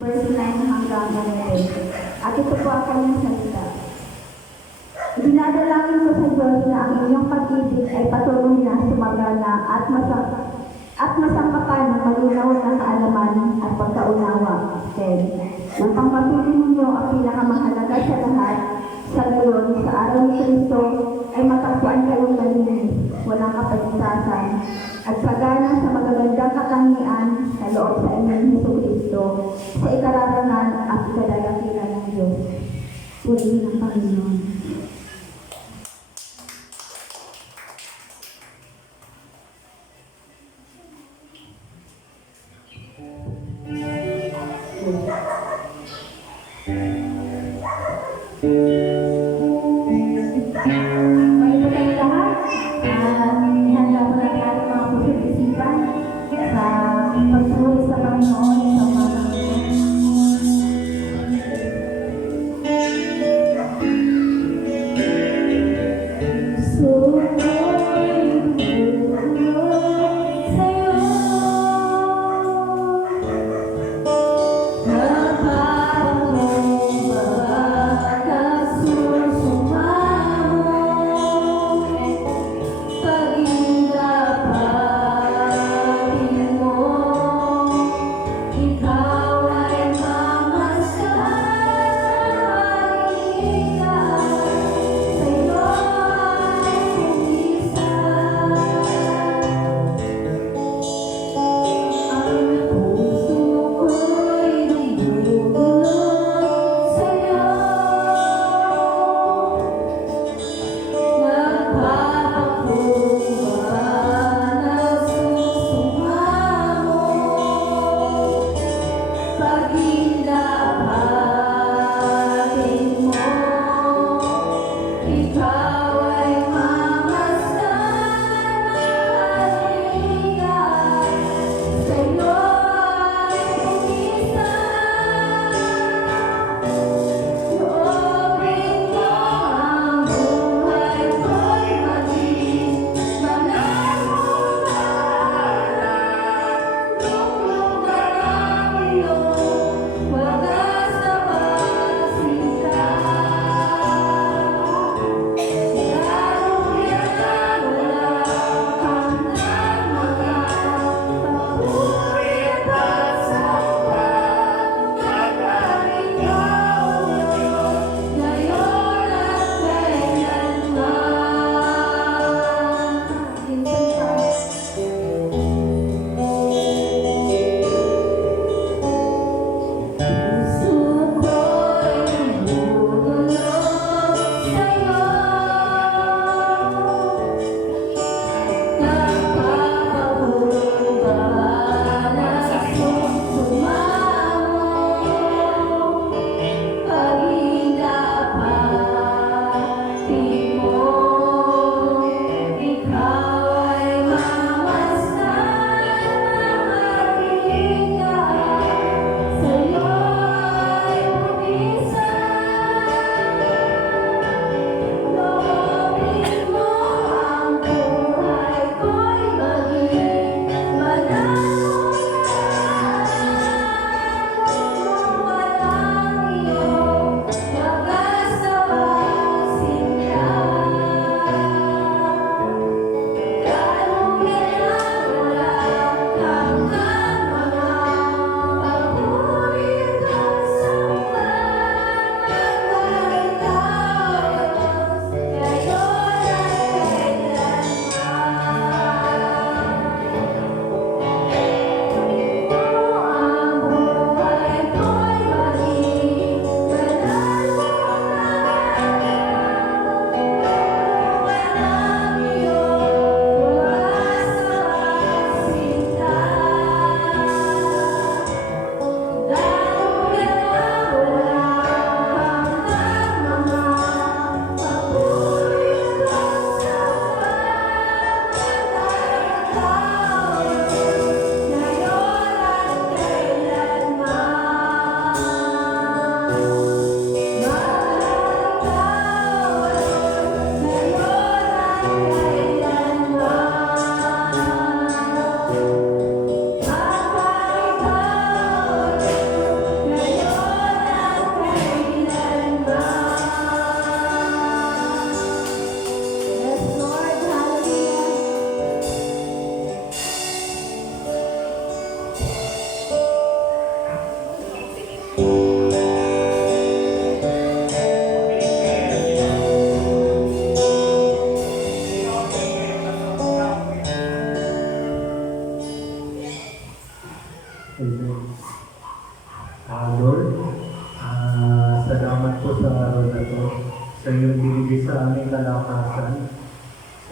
Verse 9 hanggang 11. At ito po ang kanyang salita. Dinadalangin ko sa Diyos na ang inyong pag-ibig ay patuloy na sumagana at masangkapan ng malinaw na kaalaman at pagkaunawa. 10. Upang mapili ninyo ang pinakamahalaga sa lahat, sa gayon, sa araw ni Kristo ay matagpuan kayong malinis, walang kapagsasan, at sagana sa magagandang katangian sa loob sa inyong Jesucristo, sa ikararangan at ikadalakiran ng Diyos. Purihin ang Panginoon.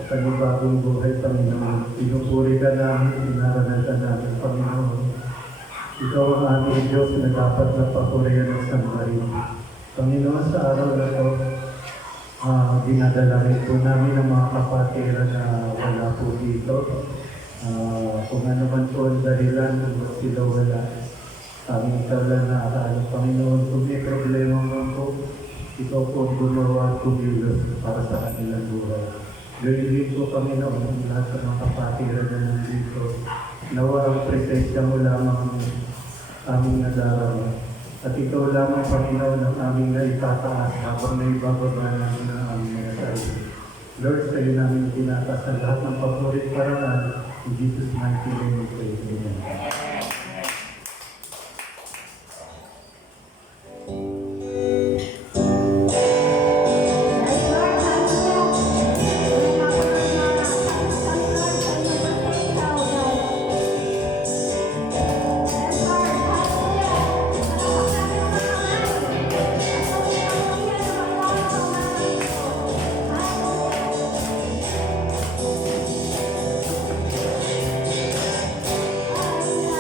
panibagong buhay, Panginoon. Pinupuri ka namin, inaranasan namin, Panginoon. Ikaw ang aming Diyos na dapat na papurihan ng sandarin. Panginoon, sa araw na ito, dinadalangin po namin ang mga kapatiran na wala po dito. Kung ano man po ang dahilan, kung sila wala. Aming ikaw lang na Panginoon, kung may problema man po, ikaw po gumawa at kumilos para sa kanilang buhay. Gawin din po, Panginoon, ang lahat ng mga kapatiran na nandito. Nawa ang presensya mo lamang aming nadarama. At ikaw lamang, Panginoon, ang aming naitataas habang naibababa namin ang aming mga sarili. Lord, sa iyo namin tinataas ang lahat ng paborit paraan. In Jesus' mighty name we pray. Amen. Hallelujah.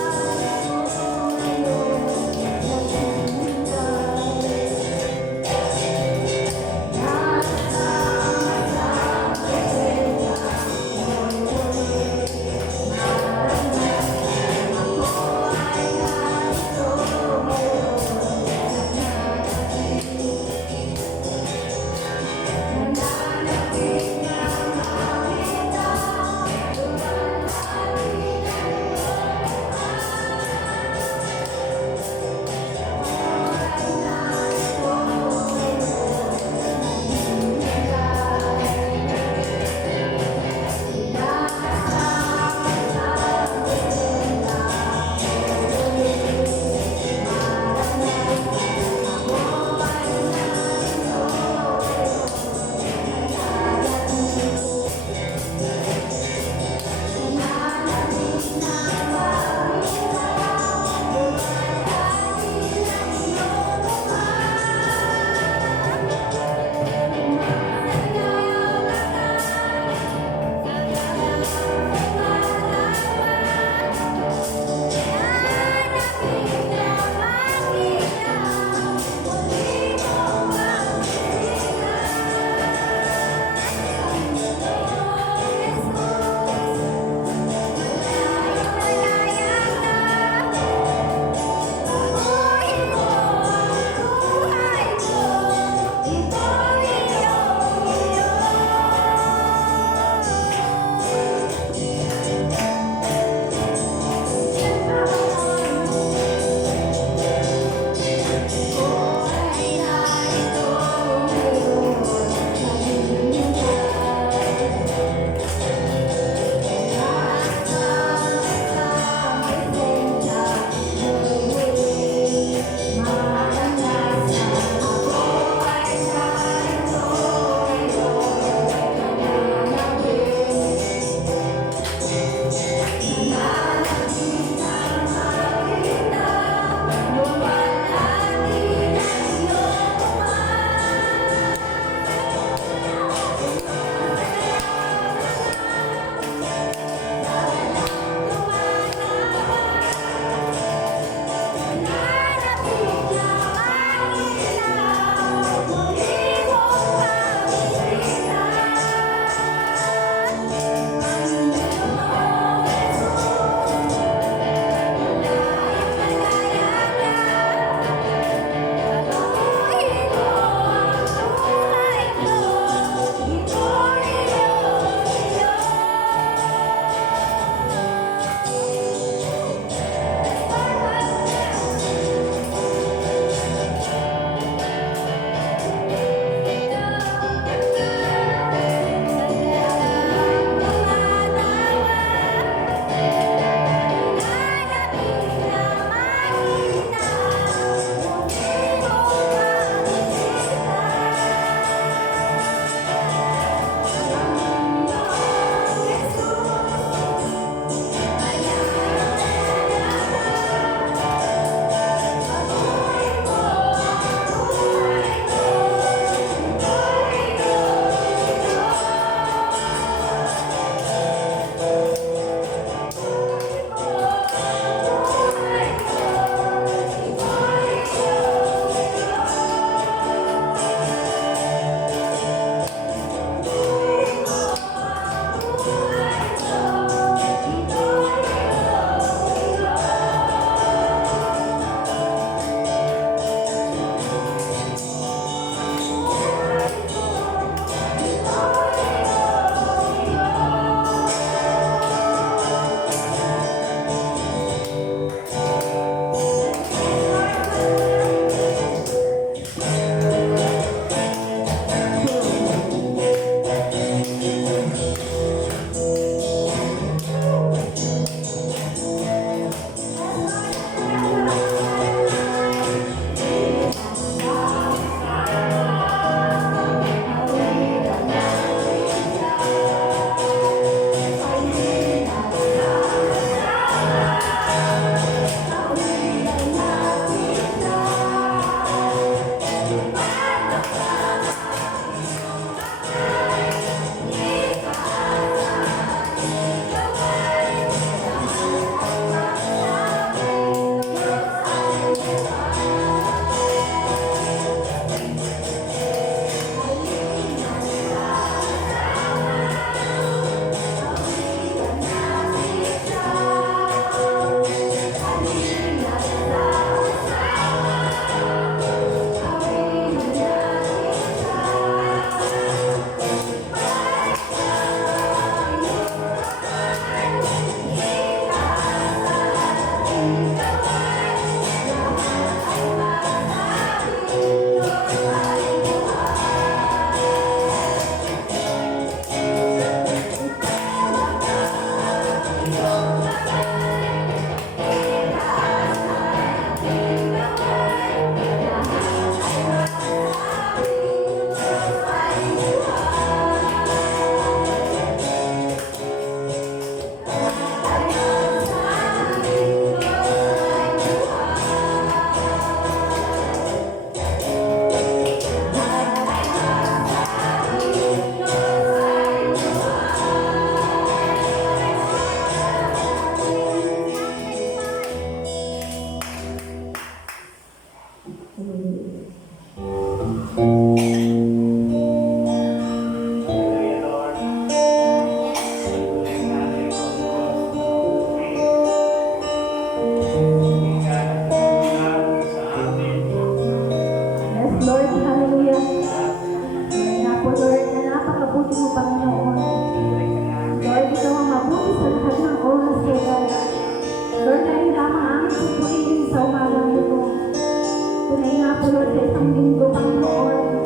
ngayong linggo, Panginoon,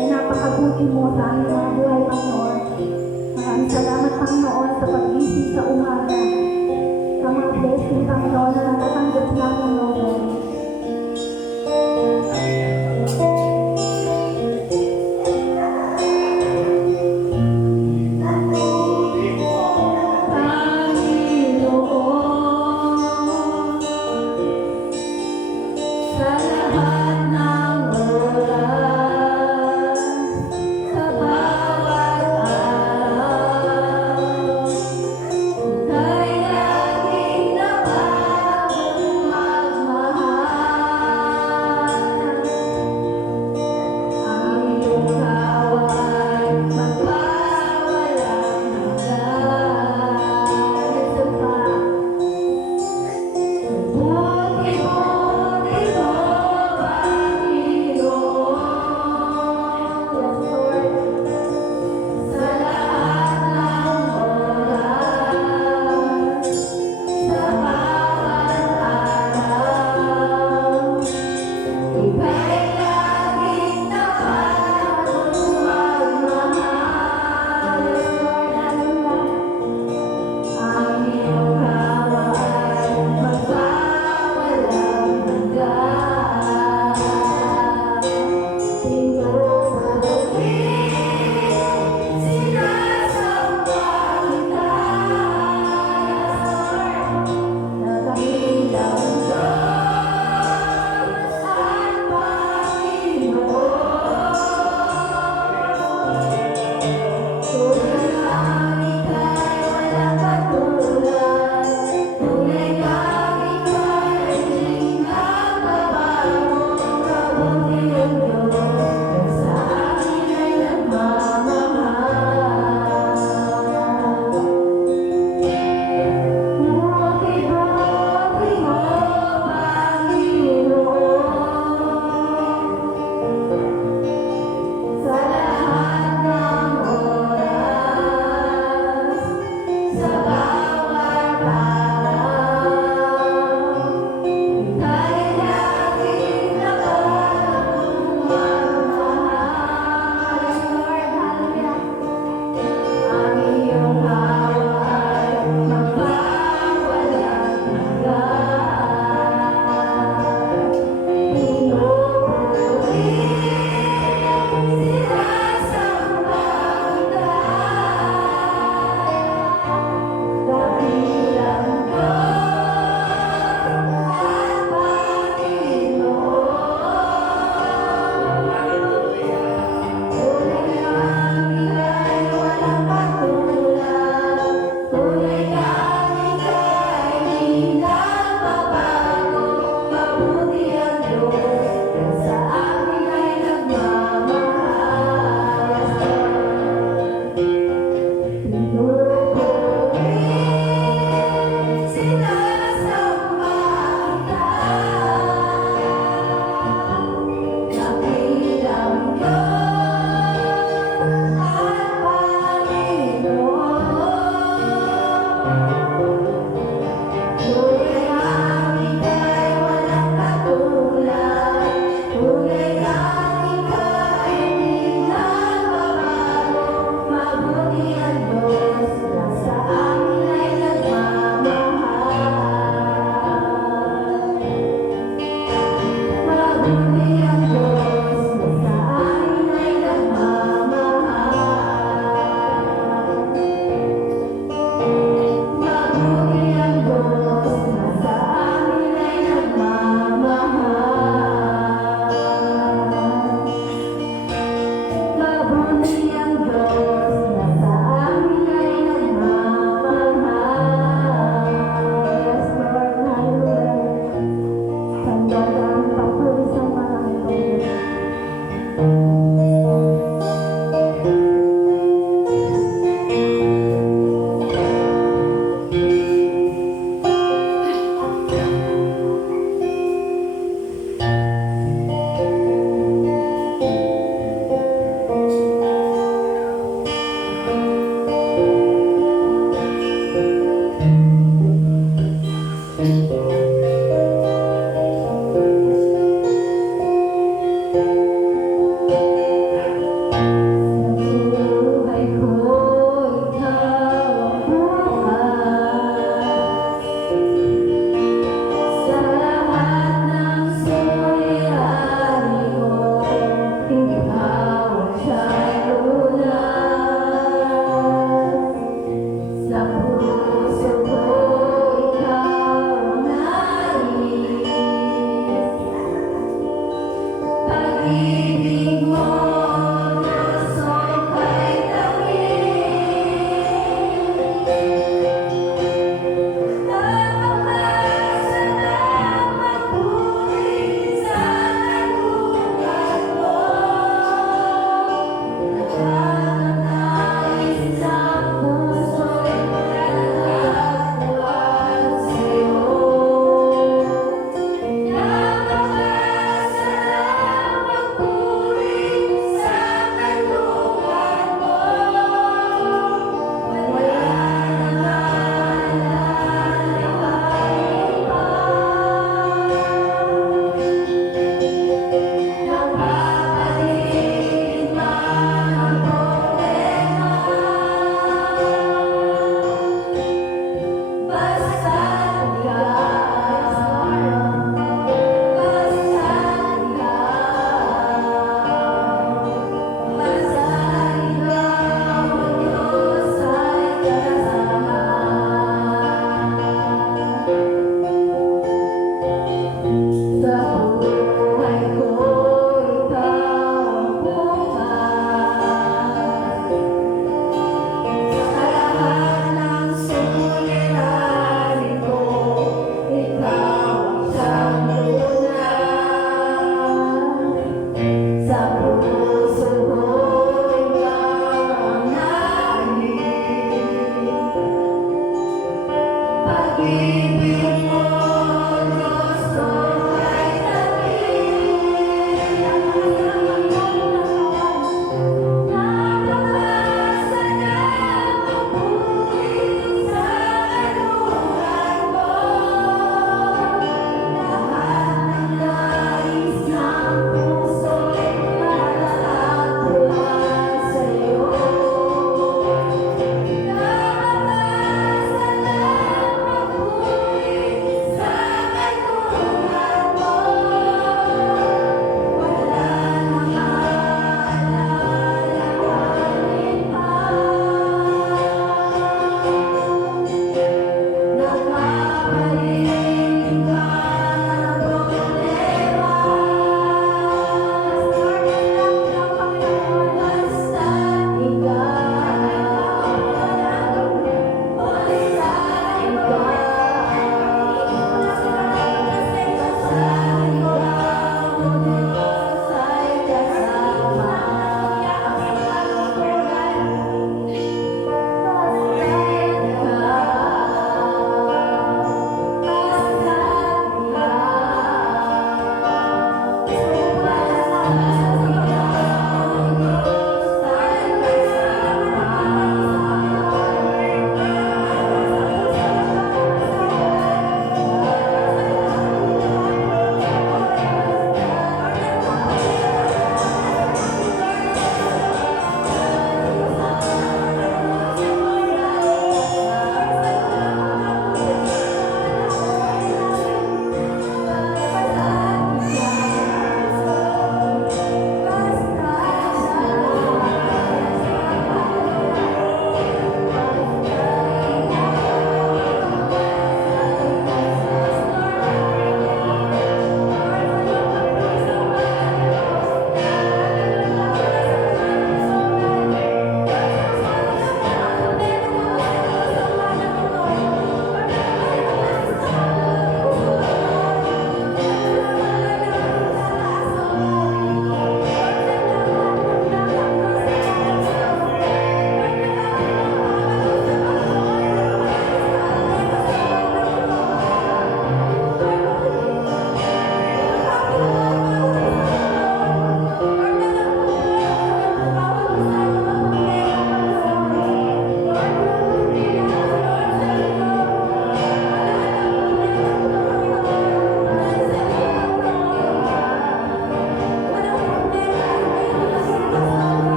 ay napakabuti mo sa aming mga buhay, Panginoon. Maraming salamat, Panginoon, sa pag-isip sa umaga, sa mga blessing, Panginoon, na natatanggap namin, Lord. Panginoon, sa lahat ng oras, sa bawat araw, kay laging napapagmamahal. Ang iyong kawan magwawalang hanggan. Ito pa. Buti mo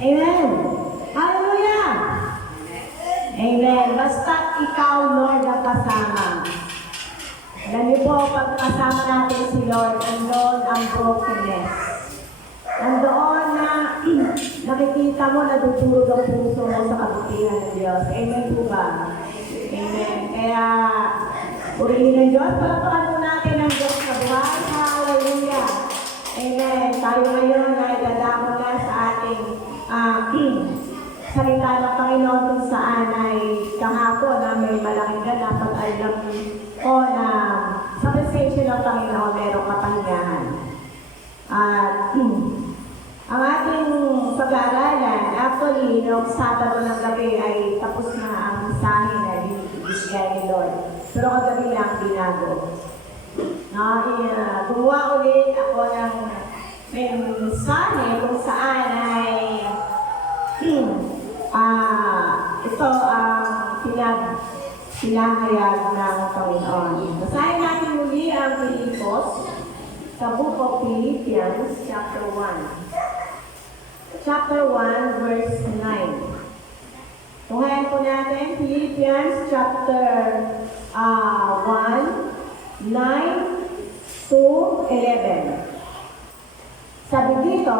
Amen. Hallelujah. Amen. Basta't ikaw, Lord, ang kasama. Alam niyo po, pag kasama natin si Lord, andun ang brokenness. Nandoon na nakikita mo na dudurog ang puso mo sa kabutihan ng Diyos. Amen po ba? Amen. Kaya, purihin ng Diyos. Palapakan po natin ang Diyos sa buhay. Hallelujah. Amen. Tayo ngayon ay dadamo na sa ating salita ng Panginoon kung saan ay kahapon na may malaking ganap at alam ko na sa presensya ng Panginoon mayroong kapahingahan. At ang ating pag-aaralan, actually, noong Sabado ng gabi ay tapos na ang mensahe na ibigay ni Lord. Pero kagabi lang binago. Gumawa ulit ako ng mensahe kung saan ay ito ang pinahayag ng Panginoon. Basahin natin muli ang Pilipos sa Book of Philippians, chapter 1. Chapter 1, verse 9. Tunghayan po natin, Philippians chapter 1, 9 to 11. Sabi dito,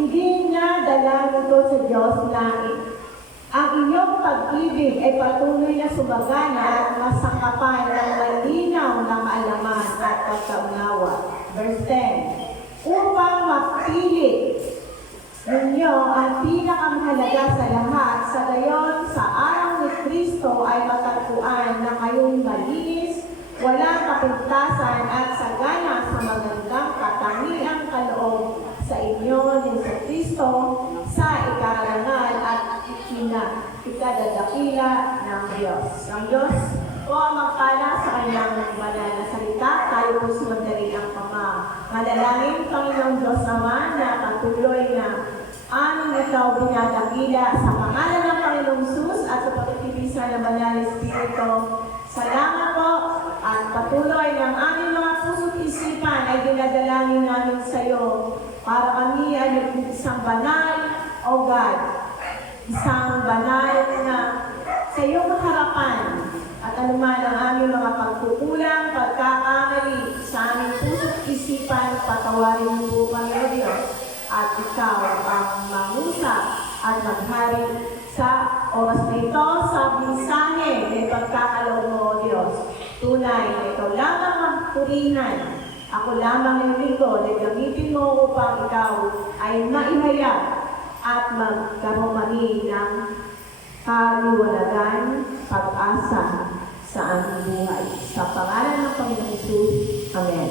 idinadala nito sa Diyos na ang inyong pag-ibig ay patuloy na sumagana at masakapan ng malinaw na kaalaman at pagkaunawa. Verse 10, upang mapili ninyo ang pinakamahalaga sa lahat, sa gayon sa araw ni Kristo ay matagpuan na kayong malinis, walang kapintasan at sagana sa magandang katangiang kaloob sa inyo ni sa Kristo sa ikarangal at ikadadakila ng Diyos. Ang Diyos po ang magpala sa kanyang banal na salita. Tayo po sumandali ang manalangin, Panginoong Diyos Ama, na patuloy na aming ikaw binadakila sa pangalan ng Panginoong Sus at sa pagtitibisan ng Banal na Espiritu. Salamat po at patuloy ng aming mga puso't isipan ay dinadalangin namin sa iyo para kami ay isang banal, O God, isang banal na sa iyong harapan at anuman ang aming mga pagkukulang, pagkakamali sa aming puso't isipan, patawarin mo po kami, O Diyos, at ikaw ang mangusap at maghari sa oras na ito sa mensahe ng pagkakaloob mo, O Diyos. Tunay na ikaw lamang ang purihan. Ako lamang ang lingkod at gamitin mo upang ikaw ay maihayag at magkaroon kami ng kaliwanagan, pag-asa sa aming buhay. Sa pangalan ng Panginoong Hesus. Amen.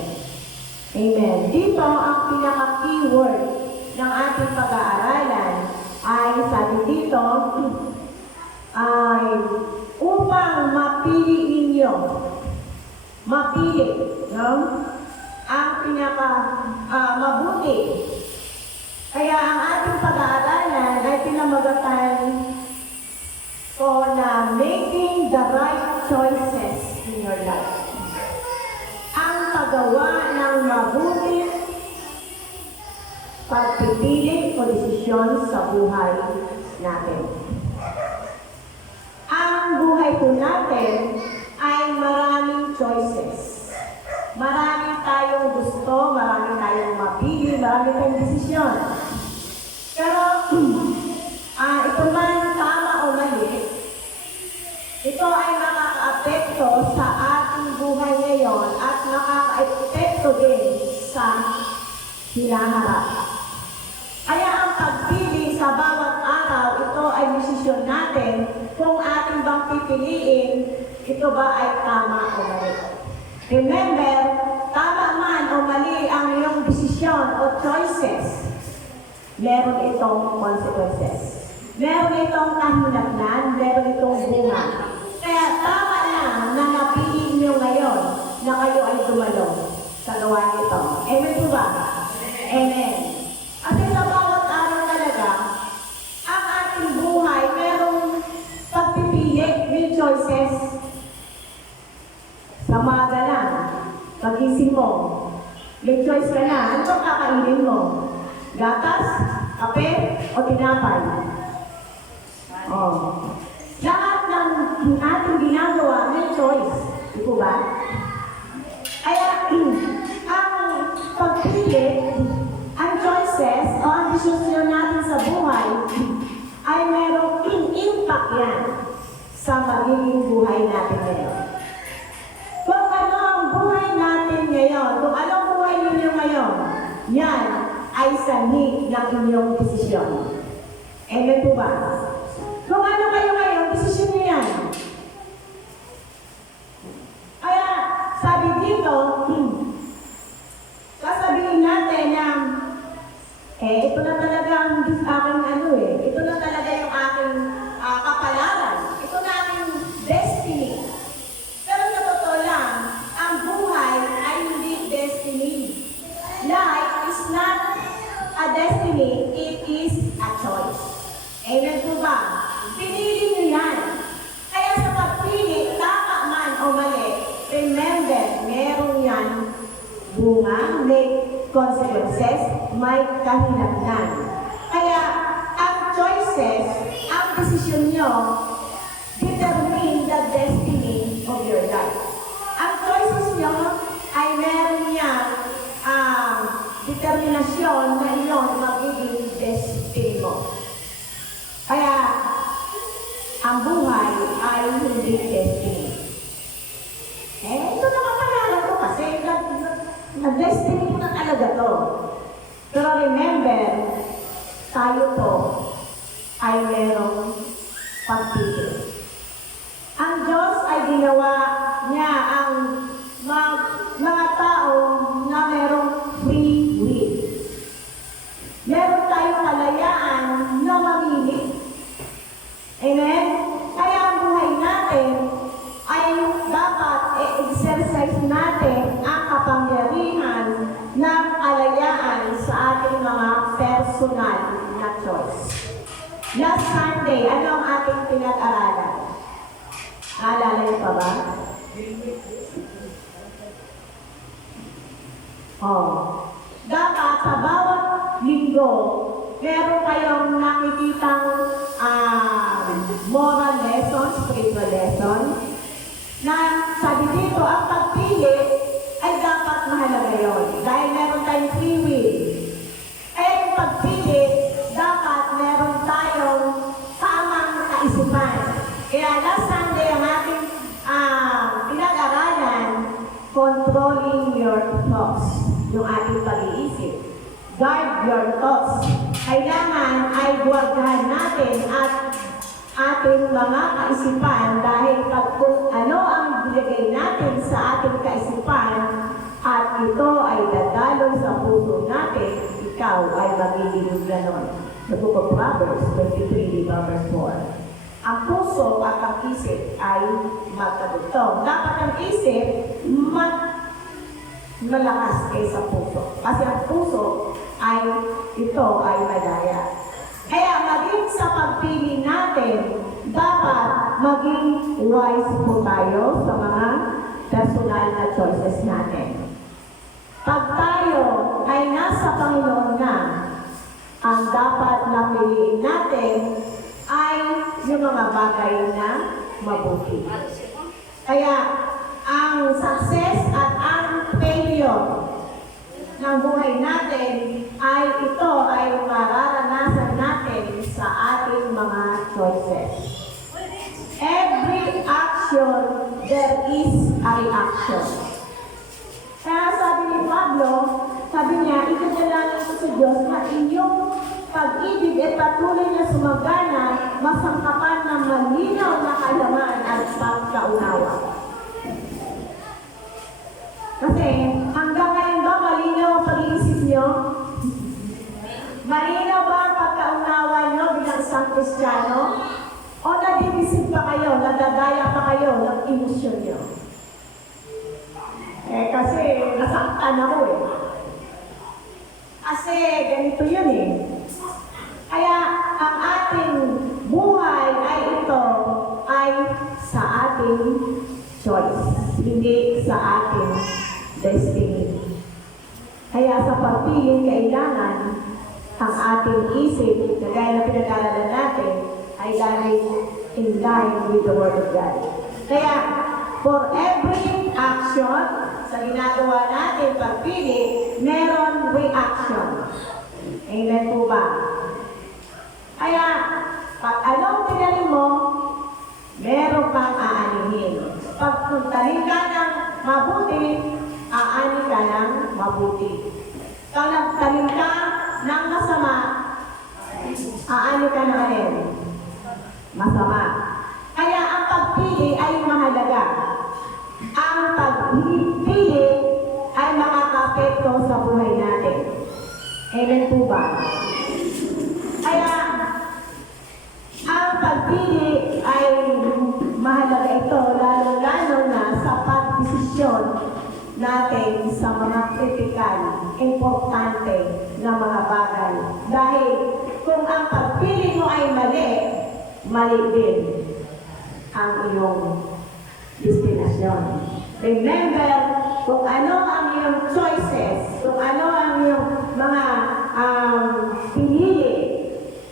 Amen. Dito ang pinaka-keyword ng ating pag-aaralan ay sabi dito ay upang mapili ninyo. Mapili, no? Ang mabuti. Kaya ang ating pag-aaralan ay pinamagatan ko na making the right choices in your life. Ang paggawa ng mabuti, pagpipili o desisyon sa buhay natin. Ang buhay po natin ay maraming choices. Marami tayong gusto, marami tayong mapili, marami tayong desisyon. Pero, ito man tama o mali, ito ay makaka-apekto sa ating buhay ngayon at makaka-apekto din sa hinaharap. Kaya ang pagpili sa bawat araw, ito ay desisyon natin kung ating bang pipiliin, ito ba ay tama o mali. Remember, tama man o mali ang iyong desisyon o choices, meron itong consequences. Meron itong kahinatnan, meron itong bunga. Kaya tama lang na napili niyo ngayon na kayo ay dumalo sa gawa nito. Amen po ba? Amen. At sa bawat araw talaga, ang ating buhay, merong pagpipili, may choices. Sa umaga lang, pagising mo, may choice ka na. Ano bang kakainin mo? Gatas? Kape? o tinapay. Oh. Lahat ng ating ginagawa may choice. Di po ba? Kaya, ang pagpili, ang choices o ang desisyon natin sa buhay ay merong impact yan sa magiging buhay natin ngayon. Kung ano ang buhay natin ngayon, kung anong buhay ninyo ngayon, yan ay sanhi ng inyong desisyon. Amen po ba? Kung ano kayo ngayon, desisyon niyo yan. Kaya, sabi dito, sasabihin natin na, ito na talaga ang aking ito na talaga yung aking kapalaran. Ito na aking destiny. Pero sa totoo lang, ang buhay ay hindi destiny. Life is not a destiny, it is a choice. Amen po ba? Pinili niyo yan. Kaya sa pagpili, tama man o mali, remember, meron yan bunga, may consequences, may kahinatnan. Kaya, ang choices, ang desisyon nyo, determine the destiny of your life. Ang choices nyo ay meron niyang determinasyon na iyon magiging destiny mo. Kaya, ang buhay ay hindi destiny. Ito na kapalaran ko kasi destiny ko na talaga to. Pero remember, tayo po ay merong pagpili. Ang Diyos ay ginawa niya ang mga tao na merong free will. Meron tayong kalayaan na mamili. Amen? Kaya ang buhay natin ay dapat i-exercise natin ang kapangyarihan ng kalayaan sa ating mga personal na choice. Last Sunday, ano ang ating pinag-aralan? Naalala niyo pa ba? Dapat sa bawat linggo, meron kayong nakikitang moral lesson, spiritual lesson, na sabi dito, ang pagpili ay dapat mahalaga yun. Dahil meron tayong free will. Kaya yung pagpili, dapat meron tayong tamang kaisipan. Kaya last Sunday, ang ating pinag-aralan, controlling your thoughts, yung ating pag-iisip. Guard your thoughts. Kailangan ay guardahan natin at ating mga kaisipan dahil kung ano ang bilagay natin sa ating kaisipan at ito ay dadaloy sa puso natin, ikaw ay magiging ganon. Sa Book of Proverbs 23, verse 4. Ang puso at ang isip ay magkadugtong. Dapat ang isip malakas kaysa puso. Kasi ang puso ito ay madaya. Kaya maging sa pagpili natin, dapat maging wise po tayo sa mga personal na choices natin. Pag tayo ay nasa Panginoon na, ang dapat na piliin natin ay yung mga bagay na mabuti. Kaya ang success at ang failure ng buhay natin ay ito ay mararanasan natin sa ating mga choices. Every action, there is a reaction. Kaya sabi ni Pablo, sabi niya, ikinalangin ko sa Diyos na inyong pag-ibig at patuloy na sumagana, masangkapan ng malinaw na kalaman at pagkaunawa. Kasi hanggang ngayon ba malinaw ang pag-iisip niyo? Malinaw ba ang pagkaunawa niyo bilang isang Kristiyano? O nadinisip pa kayo, nadadaya pa kayo ng emosyon niyo? Kasi nasaktan ako Kasi ganito yun Kaya ang ating buhay ay ito ay sa ating choice, hindi sa ating destiny. Kaya sa pagpili, kailangan ang ating isip, kagaya na pinag-aralan natin, ay laging in line with the Word of God. Kaya, for every action sa ginagawa natin pagpili, meron reaction. Amen po ba? Kaya, pag anong tinanim mo, meron kang aanihin. Pag tanim ka ng mabuti, aani ka ng mabuti. Pag nagtanim ka ng masama, aani ka ng alin? Masama. Kaya ang pagpili ay mahalaga. Ang pagpili ay makakapekto sa buhay natin. Amen po ba? Kaya, ang pagpili ay mahalaga ito, lalo-lalo na sa pagdesisyon natin sa mga kritikal, importante na mga bagay. Dahil kung ang pagpili mo ay mali, mali din ang iyong destinasyon. Remember, kung ano ang iyong choices, kung ano ang iyong mga pinili,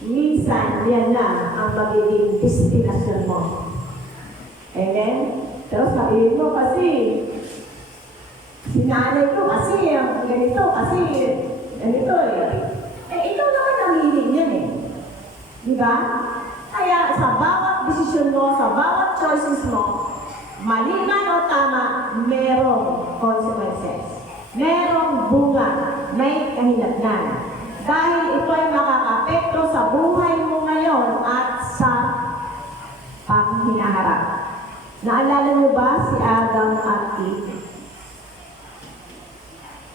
minsan yan na ang magiging destinasyon mo. Amen? Pero sabihin mo kasi, sinanay ko kasi, ganito, kasi, ganito eh. Ikaw naman namili niyan eh. Di ba? Kaya sa bawat desisyon mo, sa bawat choices mo, mali man o tama, merong consequences. Merong bunga, may kahinatnan. Dahil ito ay makakapekto sa buhay mo ngayon at sa panghinaharap. Naalala niyo ba si Adam at Eve?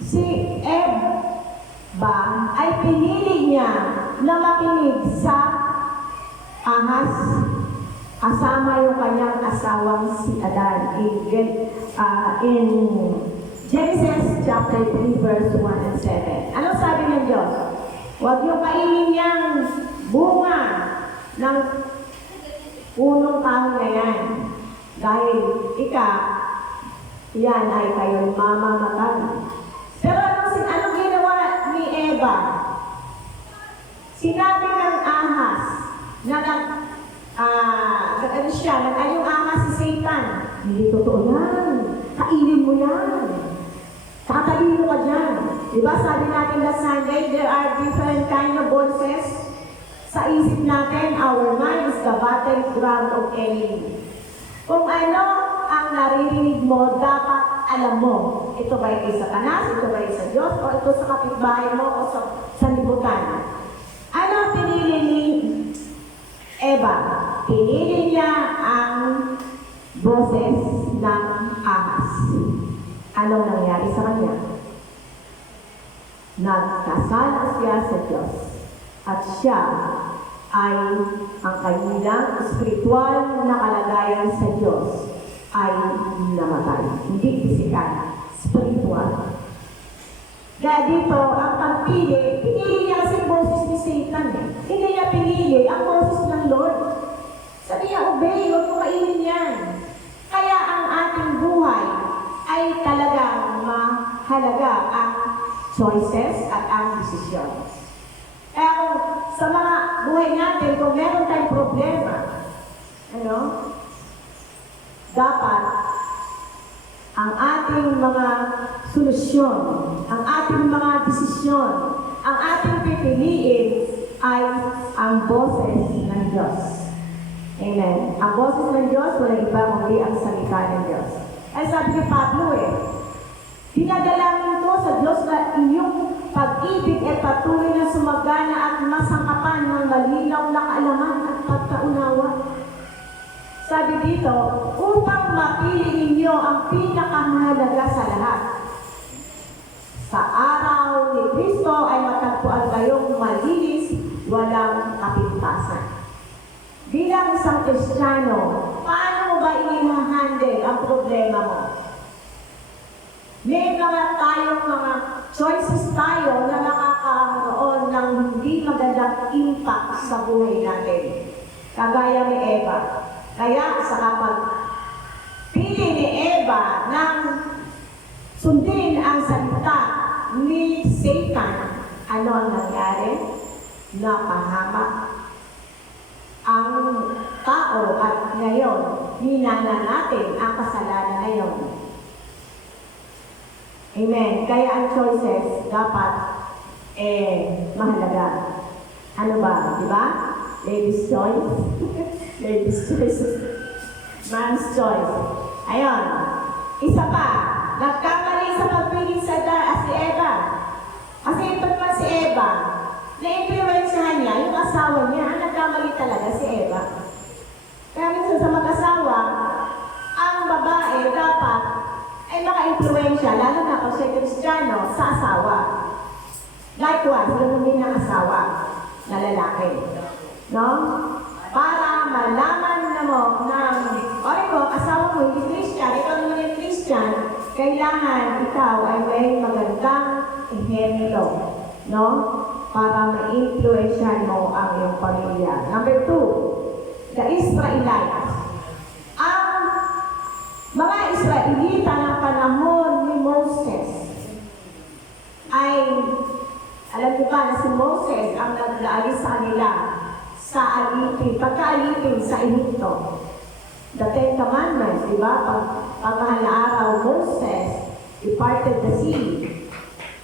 Si Eva ay pinili niya na makinig sa ahas kasama yung kanyang asawang si Adan in Genesis chapter 3 verse 1 and 7. Ano sabi ng Diyos? Huwag yung kainin niyang bunga ng punong kahoy na yan. Dahil yan ay kayo'y mamamatay. Pero anong ginawa ni Eva? Sinabi ng ahas na yung ahas si Satan. Hindi totoo yan. Kainin mo yan. Tatalino ka dyan. Diba sabi natin last Sunday, there are different kind of voices sa isip natin. Our mind is the battleground of enemy. Kung ano ang naririnig mo, dapat alam mo. Ito ba ay Satanas? Ito ba ay sa Diyos? O ito sa kapitbahay mo? O sa libutan? Ano pinili ni Eva? Pinili niya ang boses ng ahas. Anong nangyari sa kanya? Nagkasala siya sa Diyos. At siya ay ang kanilang spiritual na kalagayan sa Diyos ay namatay. Hindi pisikal, spiritual. Kaya dito, ang pagpili, pinili niya kasi boses ni Satan. Hindi niya pinili ang boses ng Lord. Sabi niya, obey, huwag mo kainin yan. Kaya ang ating buhay ay talagang mahalaga ang choices at ang decisions. Kaya kung sa mga buhay natin, kung meron tayong problema, dapat ang ating mga solusyon, ang ating mga desisyon, ang ating pipiliin ay ang boses ng Diyos. Amen. Ang boses ng Diyos, walang iba kundi ang salita ng Diyos. Ay sabi ni Pablo dinadalangin ko sa Diyos na inyong pag-ibig ay patuloy na sumagana at masangkapan ng malinaw na kaalaman at pagkaunawa. Sabi dito, upang mapili ninyo ang pinakamahalaga sa lahat. Sa araw ni Kristo ay matagpuan kayong malinis, walang kapintasan. Bilang isang Kristiyano, paano mo ba i-handle ang problema mo? May tayong mga choices tayo na nakakaroon ng hindi magandang impact sa buhay natin. Kagaya ni Eva. Kaya sa kapag-pili ni Eva ng sundin ang salita ni Satan, ano ang nangyari? napahamak ang tao at ngayon, hinana natin ang kasalanan na yun. Amen. Kaya ang choices dapat mahalaga. Ano ba? Di ba? Ladies' choice. Ladies' choice. Man's choice. Ayun. Isa pa. Nagkamali sa pagpili si Eva. Kasi ito pa si Eva. Na-influensyahan niya yung asawa niya. Nagkamali talaga si Eva. Kaya minsan sa mag-asawa, ang babae dapat ay maka-influensya, lalo na kung siya Kristiyano, sa asawa. Likewise, ganun din ang asawa na lalaki. No? Para malaman na mo ng, asawa mo hindi Christian, ikaw naman yung Christian, kailangan ikaw ay may magandang ehemplo. No? Para ma-influensyan mo ang iyong pamilya. Number 2, the Israelites. Ang mga Israelita ng panahon ni Moses ay, alam niyo ba na si Moses ang nag-aalis sa kanila sa alipin, pagka-alipin sa Ehipto. The Ten Commandments, di ba? Pagmahal na araw, Moses departed the sea.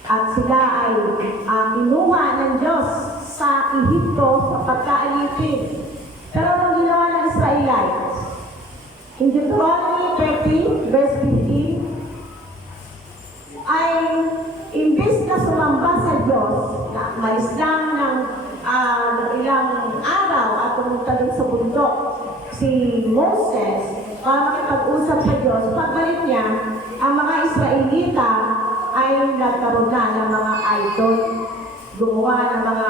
At sila ay kinuha ng Diyos sa Ehipto sa pagka-alipin. Pero anong ginawa ng Israelites? In Deuteronomy 30, verse 15, ay imbis na sumamba sa Diyos, na mais lang ng ilang araw at pumunta din sa bundok si Moses para makipag-usap sa Diyos, pagbalik niya, ang mga Israelita ay nagkaroon na ng mga idol, gumawa ng mga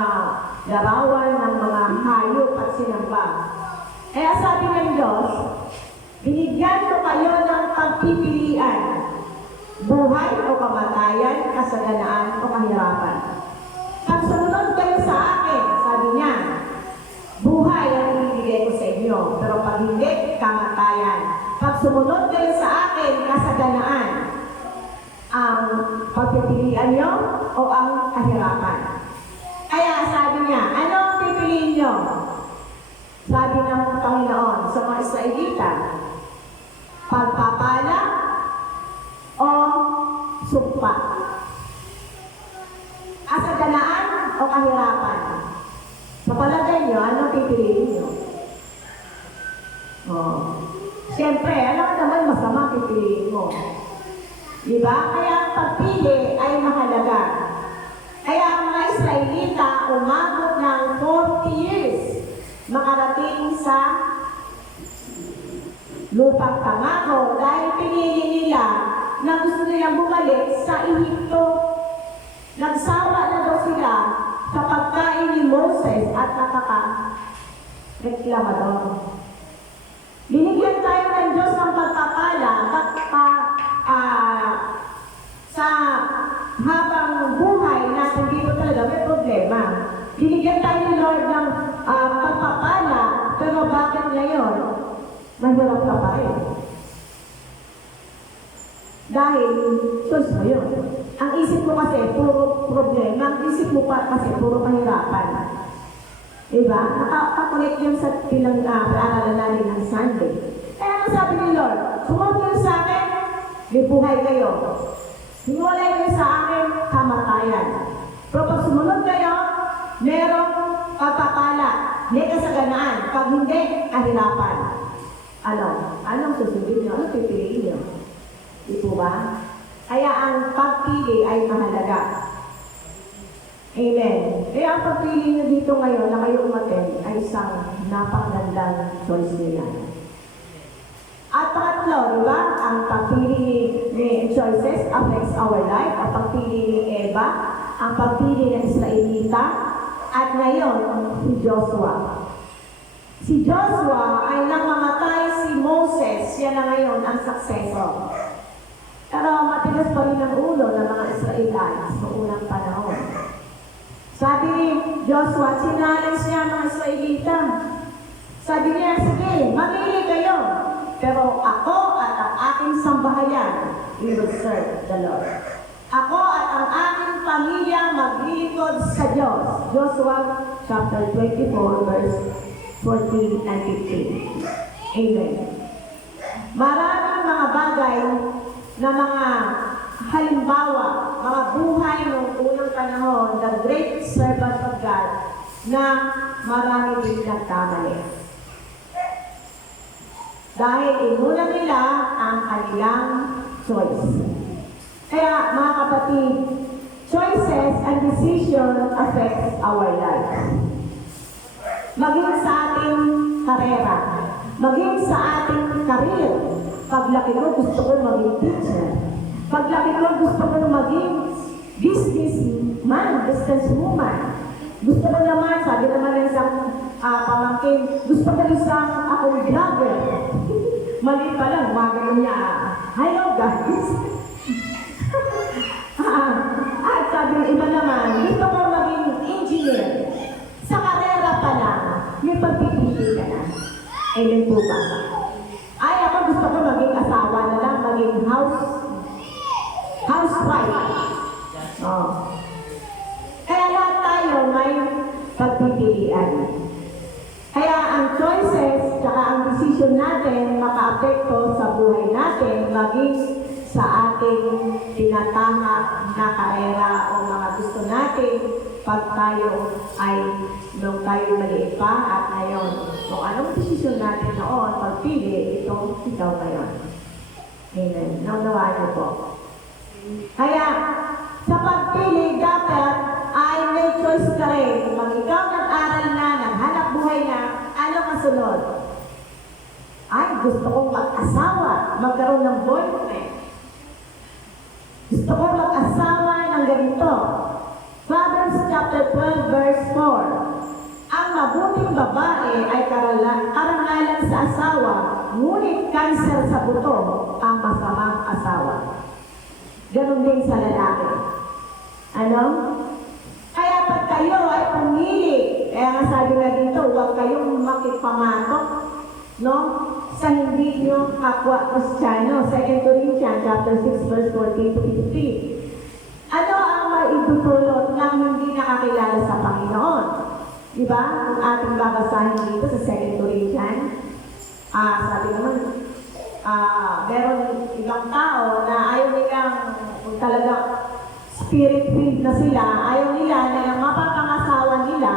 larawan, ng mga hayop at sinamba. Kaya sabi ng Diyos, binigyan ko kayo ng pagpipilian, buhay o kamatayan, kasaganaan o kahirapan. Pag sumunod kayo sa akin, sabi niya, buhay ang ibigay ko sa inyo, pero pag hindi, kamatayan. Pag sumunod kayo sa akin, kasaganaan, ang pagpipilian nyo o ang kahirapan. Kaya sabi niya, ano ang pipiliin nyo? Sabi ng Panginoon sa mga Israelita, pagpapala o sumpa? Kasaganaan o kahirapan? Sa palagay nyo, anong pipiliin nyo? Siyempre, alam mo naman masama pipiliin mo. Diba? Kaya ang pagpili ay mahalaga. Kaya ang mga Israelita umabot ng 40 years makarating sa lupang pangako dahil pinili nila na gusto nilang bumalik sa Ehipto. Nagsawa na daw sila sa pagkain ni Moses at nakaka-reklama daw. Binigyan tayo ng Diyos ng pagpapala sa habang buhay natin dito talaga may problema. Binigyan tayo ni Lord ng pagpapala, pero bakit ngayon mahirap ka pa rin? Dahil choice mo yun. Ang isip mo kasi puro problema, ang isip mo pa kasi puro kahirapan. Diba? Nakakonect yun sa pinag-aaralan natin ng Sunday. Kaya ano sabi ni Lord? Sumunod kayo sa akin, may buhay kayo. Hiwalay kayo sa akin, kamatayan. Pero pag sumunod kayo, merong pagpapala, may kasaganaan. Pag hindi, kahirapan. Anong susundin nyo? Anong pipiliin nyo? Di po ba? Kaya ang pagpili ay mahalaga. Amen. Kaya ang pagpili nyo dito ngayon na kayo umaten ay isang napakagandang choice nila. At pangatlo, di ba? Ang pagpili ni choices affects our life. Ang pagpili ni Eva, ang pagpili ng Israelita, at ngayon, si Joshua. Si Joshua ay nang mamatay si Moses, siya na ngayon ang successor. Pero matigas pa rin ang ulo ng mga Israelites noong unang panahon. Sabi ni Joshua, challenge niya ang mga Israelita. Sabi niya, sige, mamili kayo. Pero ako at ang aking sambahayan, we will serve the Lord. Ako at ang aking pamilya maglilingkod sa Diyos. Joshua chapter 24, verse 14 and 15. Amen. Maraming mga bagay na mga halimbawa, mga buhay noong unang panahon, the great servant of God, na marami din nagkamali. Dahil inuna nila ang kanilang choice. Kaya mga kapatid, choices and decision affects our life. Maging sa ating karera, maging sa ating career. Paglaki ko, gusto ko maging teacher. Paglaki ko, gusto ko maging businesswoman. Gusto ko naman, sabi naman ng isang pamangkin, gusto ko isang akong vlogger. Mali pa lang, magano niya, hello guys. At sabi ng iba naman, gusto ko maging engineer. Sa karera pa lang, may pagpipili ka na. Amen po ba? Ay, ako gusto ko maging asawa na lang, maging housewife. Oh. Kaya lahat tayo may pagpipilian. Kaya ang choices, tsaka ang decision natin, maka-apekto sa buhay natin, maging sa ating tinatahak na karera o mga gusto natin pag tayo ay nung tayo maliit pa at ngayon. Kung anong desisyon natin noon, pagpili, itong ikaw ngayon. Amen. Naunawaan niyo po. Kaya, sa pagpili, dapat ay may choice ka rin. Pag ikaw nag-aral na, naghanap buhay na, ano kasunod? Ay, gusto kong mag-asawa, magkaroon ng boyfriend. Gusto kong mag-asawa ng ganito. Proverbs chapter 12, verse 4. Ang mabuting babae ay karangalan sa asawa, ngunit kanser sa buto ang masamang asawa. Ganon din sa lalaki. Ano? Kaya pag kayo ay pumili, kaya nga sabi nga dito, huwag kayong makipamatok, no? Sa hindi nyo kapwa Kristiyano. 2 Corinthians chapter 6, verse 14 to 15. Ano ang maitutulot ng hindi nakakilala sa Panginoon? Diba? Kung ating babasahin dito sa 2 Corinthians, sabi naman, meron ibang tao na ayaw nilang kung talagang spirit-filled na sila, ayaw nila na yung mapapangasawa nila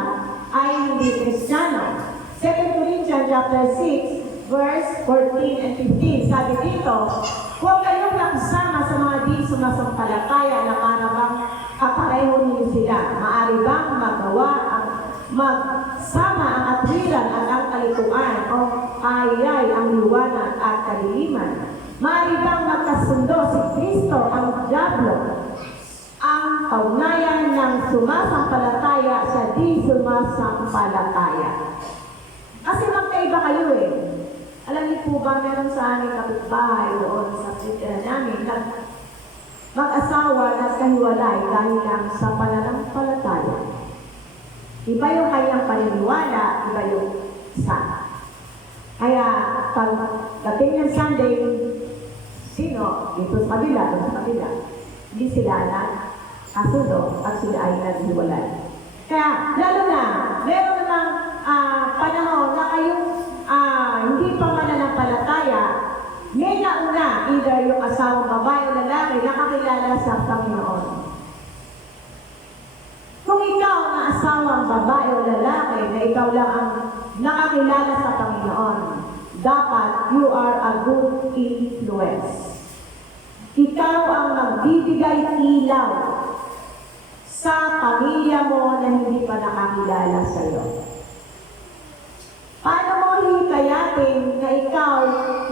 ay hindi Kristiyano. 2 Corinthians chapter 6, verse 14 and 15, sabi dito, huwag kayong nakasama sa mga di sumasampalataya na parang kapareho niyo sila. Maaari bang magsama ang atwiran at ang kalikuan o kahiyay ang liwanag at kaliliman? Maaari bang magkasundo si Kristo ang diablo? Ang kaugnayan ng sumasampalataya sa di sumasampalataya. Kasi magkaiba kayo eh. Alam niyo po ba, meron sa aming kapitbahay doon sa titira namin, mag-asawa na kahiwalay dahil lang sa pananampalataya. Iba yung kanyang paniniwala, iba yung isa. Kaya, pag dating ng Sunday, sino? Dito sa kabila, doon sa kabila. Hindi sila kasundo at sila ay naghiwalay. Kaya, lalo na, meron ng panahon na kayong hindi pa mananampalataya, may nauna, either yung asawang babae o lalaki, nakakilala sa Panginoon. Kung ikaw na asawang babae o lalaki, na ikaw lang ang nakakilala sa Panginoon, dapat you are a good influence. Ikaw ang magbibigay ilaw sa pamilya mo na hindi pa nakakilala sa iyo. Paano mo hikayatin na ikaw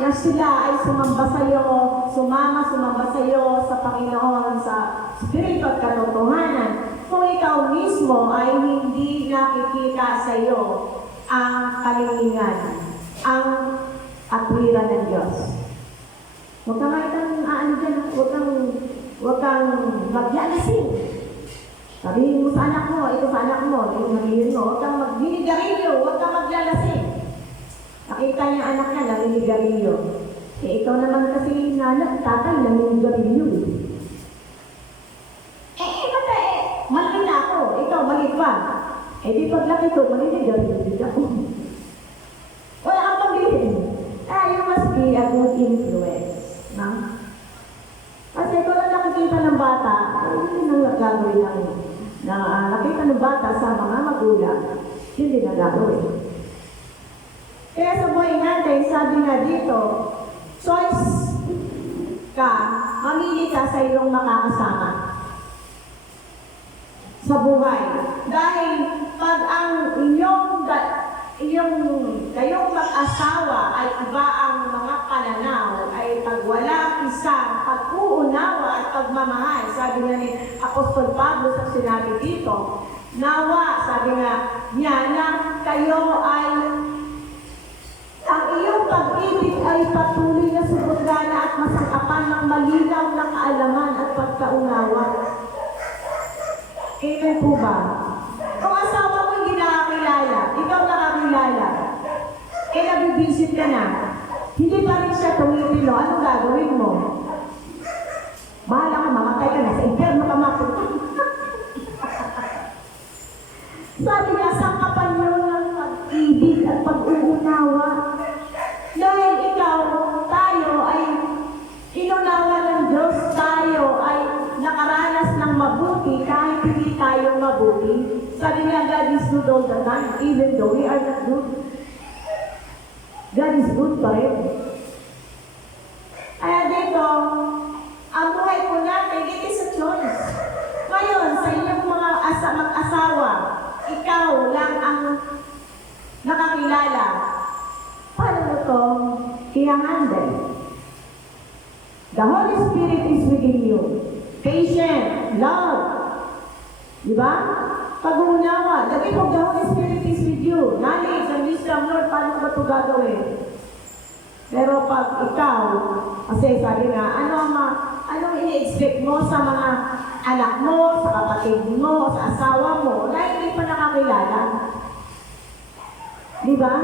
na sila ay sumamba sa iyo, sumama sa iyo sa Panginoon, sa Espiritu at katotohanan, kung ikaw mismo ay hindi nakikita sa iyo ang kalilingan, ang atwiran ng Diyos. Huwag kang huwag kang maglalasing. Sabihin mo sa anak mo, ito sa anak mo, yung sabihin mo, huwag kang magliligarilyo, huwag kang maglalasing. Nakita niya anak niya, naliligarilyo. Ikaw naman kasi tatay, naliligarilyo. Eh di paglaki ko, maninigarilyo ako. Wala kang pambilhin. You must be a good influence. No? Kasi kung lang nakikita ng bata, hindi nang gagawin lang na nakita ng bata sa mga magulang, hindi na gagawin. Kaya sa buhay natin, sabi nga dito, choice ka, mamili ka sa iyong makakasama sa buhay. Dahil pag ang kayong mag-asawa ay iba ang mga pananaw, ay pag walang isang pag-uunawa at pagmamahal, sabi nga ni Apostol Pablo sa sinabi dito, nawa, sabi nga niya, na kayo ay ang iyong pag-ibig ay patuloy na sumugana at masakapan ng malinaw na kaalaman at pagkaunawa. Amen po ba? Kung asawa mo hindi nakakilala, ikaw nakakilala, nabibisit ka na, hindi pa rin siya tumipilo, anong gagawin mo? Bahala ka, mamatay ka na, sa impyerno ka mapunta. Sabi niya, sangkapan niyo ng pag-ibig at pag-uunawa. Dahil ikaw, tayo ay inunawa ng Diyos, tayo ay nakaranas ng mabuti kahit hindi tayo mabuti. Sabi niya, God is good all the time, even though we are not good. God is good pa rin. Kaya dito, ang buhay po natin, it is a choice. Ngayon, sa inyong mga mag-asawa, ikaw lang ang nakakilala. Paano mo ito i-handle? The Holy Spirit is within you. Patient, love. Diba? Pag-uunawa. The gift of the Holy Spirit is with you. Knowledge and wisdom, Lord, paano ba ito gagawin? Pero pag ikaw, kasi sabi nga, anong ini-expect mo sa mga anak mo, sa kapatid mo, sa asawa mo, na hindi pa nakakilala? Diba?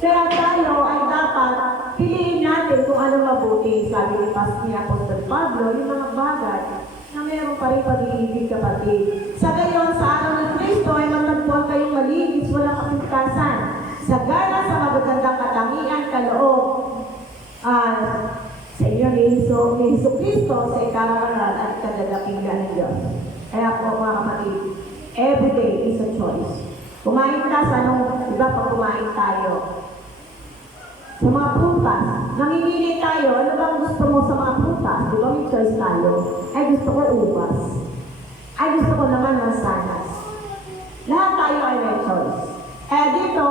Kaya tayo ay dapat piliin natin kung ano mabuti. Sabi ni Apostol Pablo, yung mga bagay na meron pa rin pag-ibig kapatid. Sa gayon, sa araw ng Kristo ay matagpuan kayong malinis, walang kapintasan. Sa gana sa magagandang katangian, kaloob, sa inyo ni Hesus Kristo sa ikararan at kadadakingan ng Diyos. Kaya po mga kapatid, every day is a choice. Kumain ka sa iba pag kumain tayo. Sa mga prutas, namimili tayo, ano bang gusto mo sa mga prutas? Di ba may choice tayo? Ay gusto ko ubas. Ay gusto ko naman mansanas. Lahat tayo ay may choice. Kaya dito,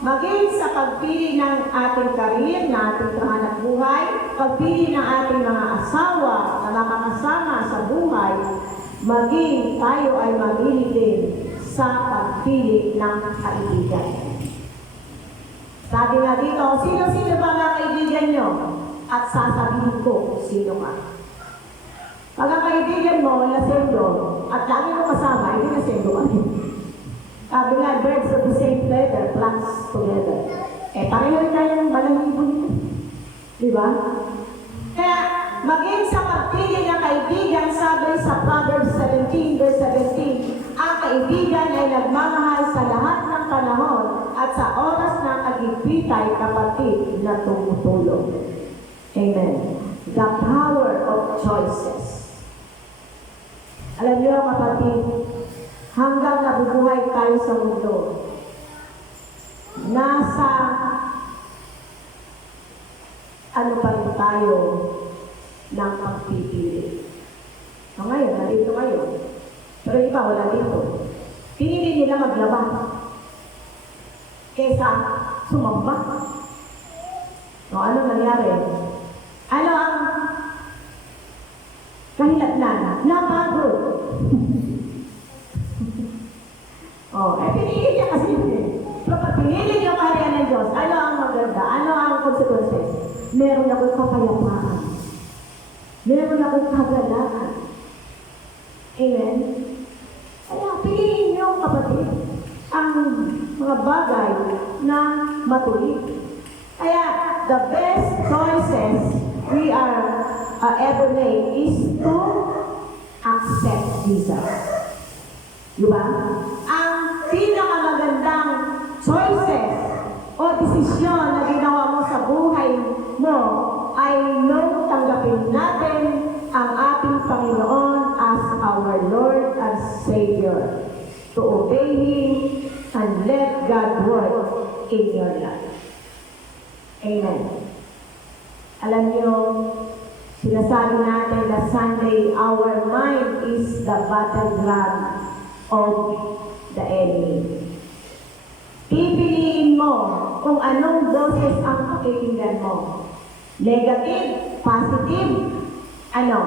maging sa pagpili ng ating karir, na ating kahanap buhay, pagpili ng ating mga asawa na makakasama sa buhay, maging tayo ay mamili din sa pagpili ng kaibigan. Sabi nga dito, sino-sino ba mga kaibigan nyo? At sasabihin ko sino ka. Pag ang kaibigan mo, lasendo, at lagi mo kasama, hindi lasendo ka. Sabi nga, birds of the same feather, flocks together. Pareho rin tayo ng balahibo nito. Diba? Kaya, maging sa pagpili ng kaibigan, sabi sa Proverbs 17, verse 17, ang kaibigan ay nagmamahal sa lahat ng panahon at sa oras ng agipitay kapatid na tumutulong. Amen. The power of choices. Alam niyo, kapatid, hanggang nabubuhay tayo sa mundo, nasa ano pa rin tayo ng pagpipili. So ngayon, nandito kayo. Pero iba, wala dito. Pinili nila maglaba kaysa sumamba. O ano nangyari? Ano ang kahilatnan? Napagod. Pinili niya kasi pero pag pinili niyo kaharian ng Diyos, ano ang maganda? Ano ang consequences? Meron akong kapayapaan. Meron akong kagalaan. Amen? Kaya piliin niyo, kapatid, ang mga bagay na matuloy. Kaya, the best choices we are ever made is to accept Jesus. Diba? Ang choices o desisyon na ginawa mo sa buhay mo ay nung tanggapin natin ang ating Panginoon as our Lord and Savior. To obey Him and let God work in your life. Amen. Alam niyo, sinasabi natin na Sunday, our mind is the battleground of the enemy. Pipiliin mo kung anong boses ang pakikinggan mo. Negative, positive, ano?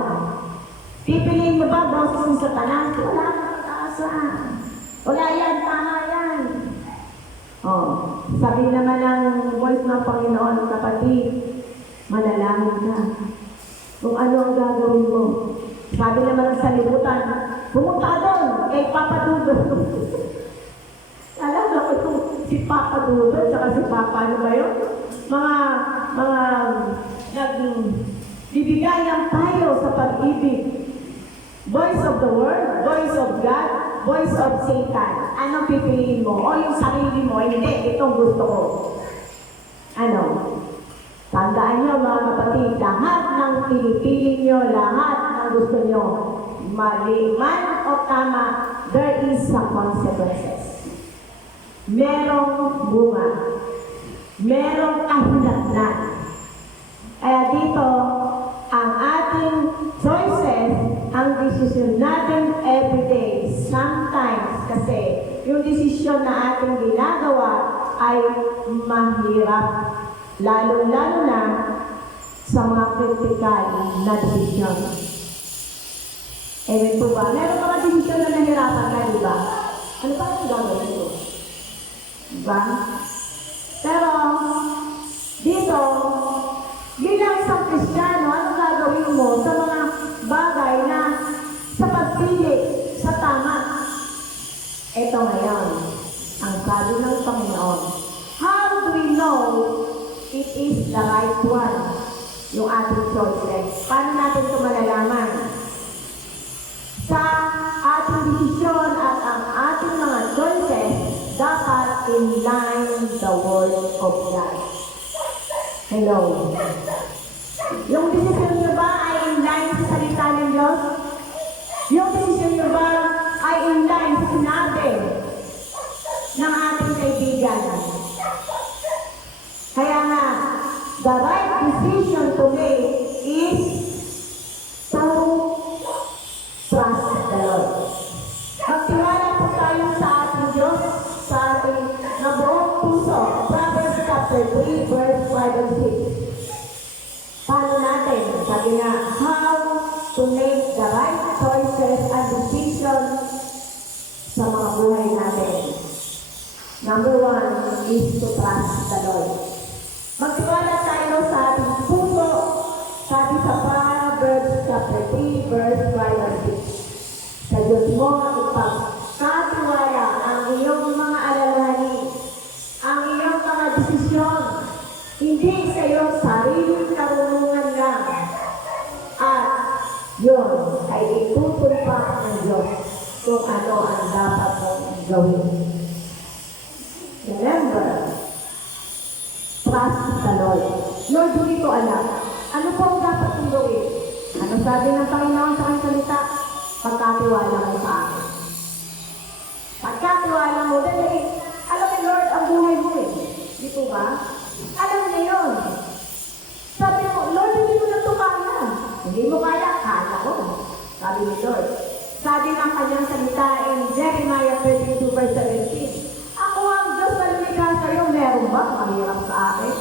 Pipiliin mo ba boses ng Satanas? Wala kang pag-asa. Wala yan, tama yan. Oh, sabi naman ng voice ng Panginoon, kapatid, manalangin ka. Kung ano ang gagawin mo. Sabi naman ng salibutan, pumunta doon kay Papa Dudo. Alam mo itong si Papa Dudo, tsaka si Papa, ano ba yun? Mga nagbibigay ng payo sa pag-ibig. Voice of the Word, voice of God, voice of Satan. Anong pipiliin mo? O yung sarili mo, hindi, itong gusto ko. Ano? Tandaan nyo mga kapatid, lahat ng pinipili nyo, lahat ng gusto nyo, mali man o tama, there is some consequences. Merong bunga. Merong kahinatnan. Kaya dito, ang ating choices, ang desisyon natin everyday, sometimes kasi yung desisyon na ating ginagawa ay mahirap. Lalo-lalo na sa mga critical na desisyon. Amen po ba? Meron mga desisyon na nahirapan ka, di ba? Ano ba ang gagawin ko? Diba? Pero, dito, bilang isang Kristiyano, ano gagawin mo sa mga bagay na sa pagpili sa tama? Ito ngayon, ang sabi ng Panginoon. How do we know it is the right one? Yung ating choices. Paano natin ito malalaman? Sa ating desisyon at ang ating mga choices, dapat in line the Word of God. Hello. Yung desisyon nyo ba ay in line sa salita ng Diyos? Yung desisyon nyo ba ay in line sa sinabi ng ating kaibigan? Kaya nga, the right decision to make is to trust the Lord. Magtiwala po tayo sa ating Diyos, sa ating nabuong puso. Proverbs chapter 3, verse 5 and 6. Paano natin? Sabi nga, how to make the right choices and decisions sa mga buhay natin. Number 1 is to trust the Lord. Magtiwala tayo sa ating puso, sabi sa Proverbs chapter 3, verse 5 and 6. Sa Diyos mo ipagkatiwala ang iyong mga alalahanin, ang iyong mga desisyon, hindi sa iyong sariling karunungan lang. At yun ay itutulpak ng Diyos kung ano ang dapat mong gawin. Remember, trust the Lord. Lord, hindi ko alam. Ano po ang dapat kong gawin? Ano sabi ng Panginoon sa kanyang salita? Pagkatiwala mo sa akin. Pagkatiwala mo, dahil alam ni Lord ang buhay mo eh. Di po ba? Alam niya yun. Sabi mo, Lord, hindi mo na ito kaya. Hindi mo kaya, kaya ko. Sabi ni Lord. Sabi ng kanyang salita in Jeremiah 32 verse 17, ako ang Diyos na lumikha sa'yo, meron ba? Mahirap sa akin.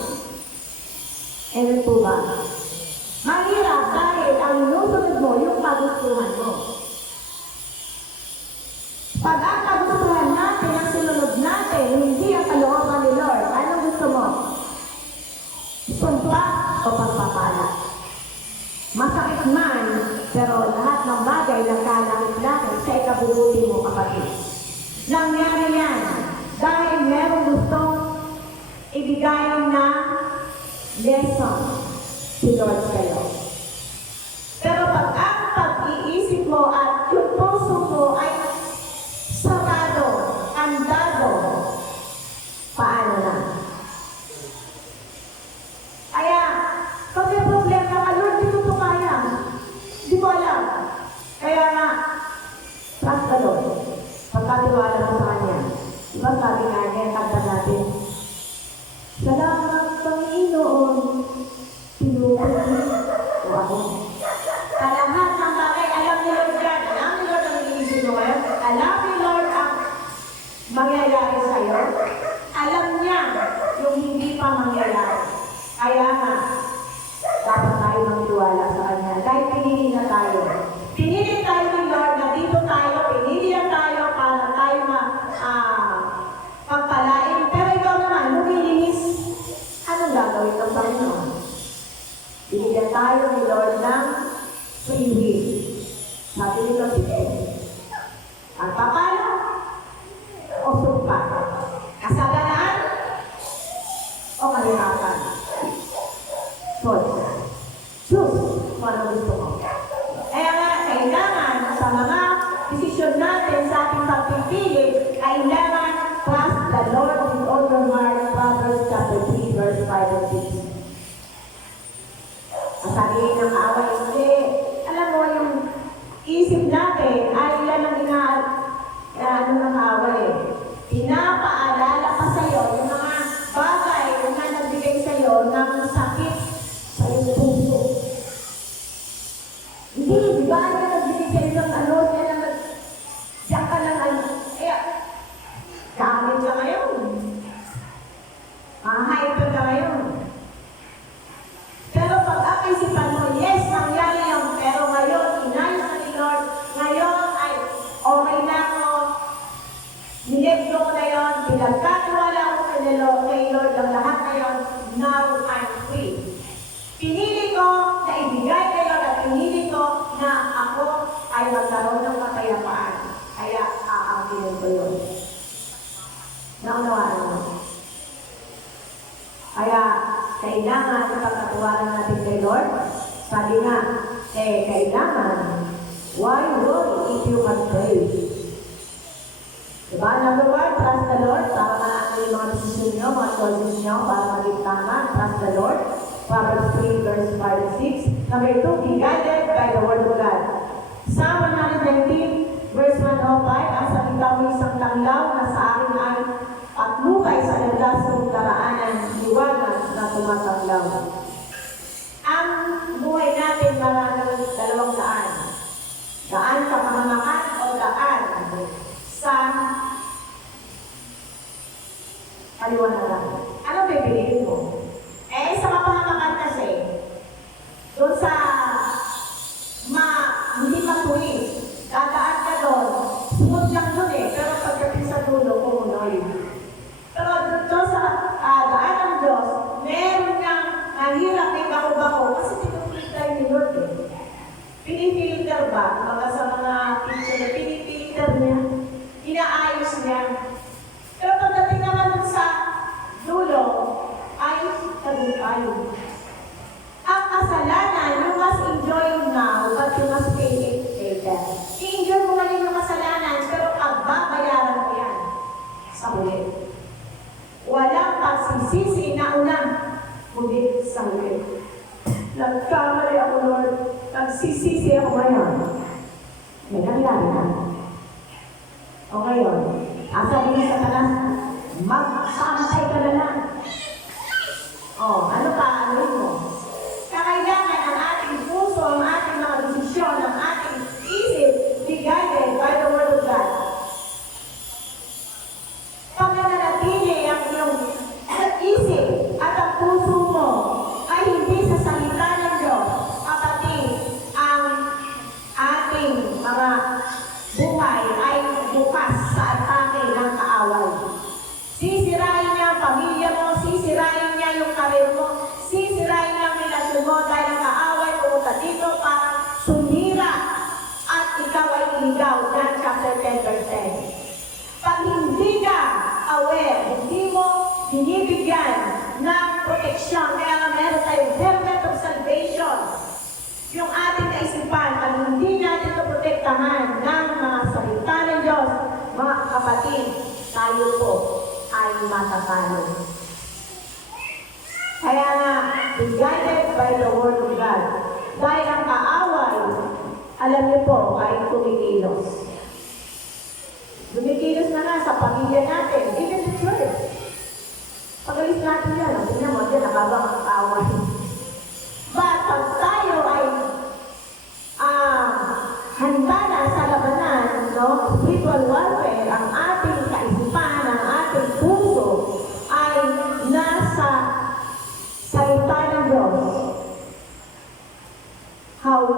Ewan po ba? Mahirap dahil ang inusunod mo, yung kagustuhan mo. Pag ang kagustuhan natin, ang sunod natin, hindi ang kalooban ni Lord, anong gusto mo? Sumpa o pagpapala? Masakit man, pero lahat ng bagay na kalakit-lakit sa ikabubuti mo, kapatid. Nangyari yan dahil merong gustong ibigay na lesson si Lord sa'yo. Pero pag ang pag-iisip mo at yung puso mo ay sarado, andado, nga niya, kanta natin. Salamat, Panginoon, pinupuli ko ako. Sa lahat ng bagay, alam ni Lord yan. Alam ni Lord ang iniisip mo ngayon. Alam ni Lord ang mangyayari sa'yo. Alam niya yung hindi pa mangyayari. Kaya nga, dapat tayo magtiwala sa Kanya. Dahil pinili na tayo. Pinili tayo ni Lord na dito tayo. Pinili na tayo para tayo magpalain. Pero ikaw naman, lumilinis. Anong gagawin ng Panginoon? Binigyan tayo ni Lord ng free will. Sabi ni Lord, ang papalo o sumpa? Kasalanan o kahirapan? Choose kung ano gusto mo. Kaya nga, kailangan sa mga desisyon natin sa ating pagpipili, kailangan trust the Lord with all your heart. Proverbs chapter 3, verse 5 and 6. Sabihin ng away, hindi. Alam mo, yung isip natin ay yan ang ng away. Pinapaalala pa sa'yo yung mga bagay na nagbigay sa'yo ng sakit sa iyong puso. Hindi, di ba? Yan nagbigay sa'yo ng ano, yan ang diyan ka lang ano. Kaya, gamit ka ngayon. Hyper ka ngayon. Pero pag-akaisipan mo, yes, nangyari yun. Pero ngayon, inayos na ni Lord. Ngayon ay okay na ako. Nilibdo ko na yun. Pinagkatiwala ko kay Lord ang lahat na yun. Now I'm free. Pinili ko na ibigay kay Lord at pinili ko na ako ay magkaroon ng kapayapaan. Kaya aangkinin ko yun. Naunawaan mo. Kaya, kailangan ipagkatiwala natin kay Lord. Sabi nga, kailangan, why worry if you can pray? Diba? Number one, trust the Lord. Para malaman yung mga desisyon nyo, mga choices nyo, para maging tama. Trust the Lord. Proverbs 3, verse 5 and 6. Number two, be guided by the Word of God. Psalm 119, verse 105, ang salita mo isang langlaw na sa akin ay patlukay sa landas ng daraanan, liwanag na tumatanglaw. Ang buhay natin maraming dalawang daan. Daan sa pamamakan o daan sa kaliwanagan. Ano pipiliin mo? Sa mapahamakan kasi, doon sa hindi matuwid, dadaan ka doon, sunod lang doon pero pagdating sa dulo, kumunoy. Pero doon sa daan ng Diyos, meron kang nahirap may bako-bako kasi pinupilter ni Lord Pinipilter ba? Mga sa mga picture na pinipilter niya, inaayos niya. Pero pagdating naman doon sa dulo, ay tagumpay. Ang kasalanan, you must enjoy now, but you must pay it later. I-enjoy mo ngayon yung kasalanan, pero pagbabayaran mo yan sa huli. Walang pagsisisi na unang huli sa huli. Nagkamali ako, Lord. Nagsisisi ako ngayon. May nangyari na. O ngayon, asa din sa tanas, magsaantay ka na lang. Ano pa, ano mo? Kailangan ang ating puso, ang ating mga desisyon, ang ating isip, be guided by the Word of God. Pag nananatili ang iyong isip at ang puso mo ay hindi sa salita ng Diyos, kapatid, ang ating mga buhay ay bukas sa atake ng kaaway. Sisirain niya ang pamilya mo, sisirain niya yung karir mo, sisirain niya ang relasyon mo dahil ang kaaway pumunta dito para sumira at ikaw ay iligaw. John chapter 10, verse 10. Pag hindi ka aware, hindi mo binibigyan ng proteksyon, kaya nga meron tayong helmet of salvation. Yung ating kaisipan, pag hindi natin ito protektahan ng mga salita ng Diyos, mga kapatid, tayo po ay matatalo. Kaya nga, be guided by the Word of God. Dahil ang kaaway, alam niyo po, ay kumikilos. Kumikilos na nga sa pamilya natin, even the church.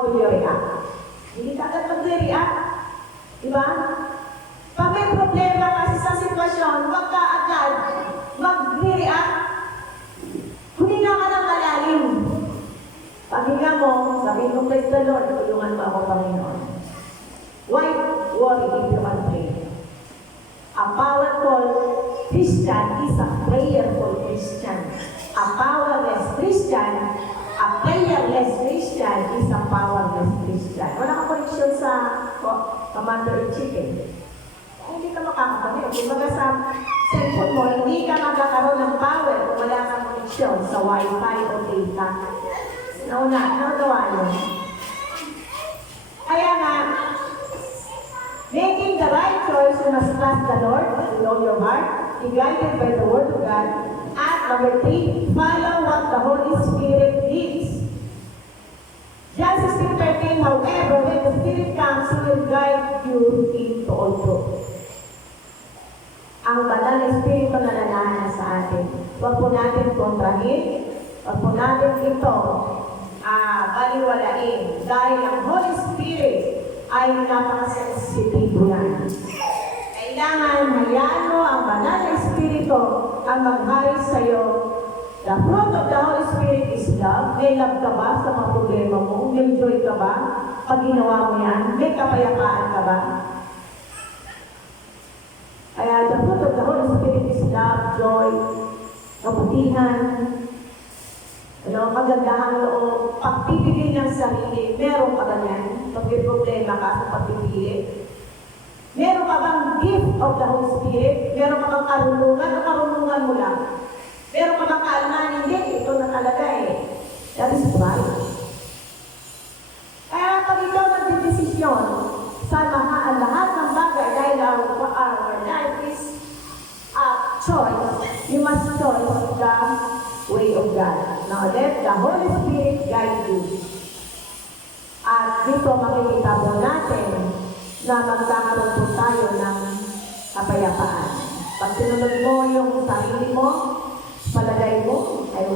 will you react? Hindi ka agad mag-react. Diba? Pag may problema kasi sa sitwasyon, huwag ka agad mag-react. Huminga ka ng malalim. Paghinga mo, sabihin mo, praise the Lord, tulungan mo ako, Panginoon. Why worry if you can pray? A powerful Christian is a prayerful Christian. A powerless Christian, a prayerless Christian is a powerless Christian. Wala kang connection sa commander-in-chief eh. Hindi ka makakapalit. Kumbaga sa cellphone mo, hindi ka magkakaroon ng power kung wala kang connection sa Wi-Fi o data. Nakagawa yun. Kaya nga, making the right choice, you must trust the Lord with all your heart, be guided by the Word of God. At number 3, follow what the Holy Spirit leads. John 16:13, however, when the Spirit comes, He will guide you into all truth. Ang banal na Espiritu na nananahan sa atin. Huwag po natin kontrahin, huwag po natin ito baliwalain. Dahil ang Holy Spirit ay napakasensitibo yan. Kailangan hayaan mo ang banal na Espiritu ang maghari sa iyo. The fruit of the Holy Spirit is love. May love ka ba sa mga problema mo? May joy ka ba? Pag ginawa mo yan, may kapayapaan ka ba? Kaya the fruit of the Holy Spirit is love, joy, kabutihan, magandahang loob, pagpipili ng sarili. Meron ka ba yan? Pag may problema ka sa pagpipili? Meron ka bang gift of the Holy Spirit? Meron ka bang karunungan o karunungan mo lang? Meron ka bang kaalaman? Hindi, ito nakalagay. That is right. Kaya pag ikaw nagdedesisyon sa lahat ng bagay dahil our life is a choice, you must choose the way of God. Now let the Holy Spirit guide you. At dito makikita po natin na magkakaroon po tayo ng kapayapaan. Pag sinunod mo yung sarili mo, palagay mo, ay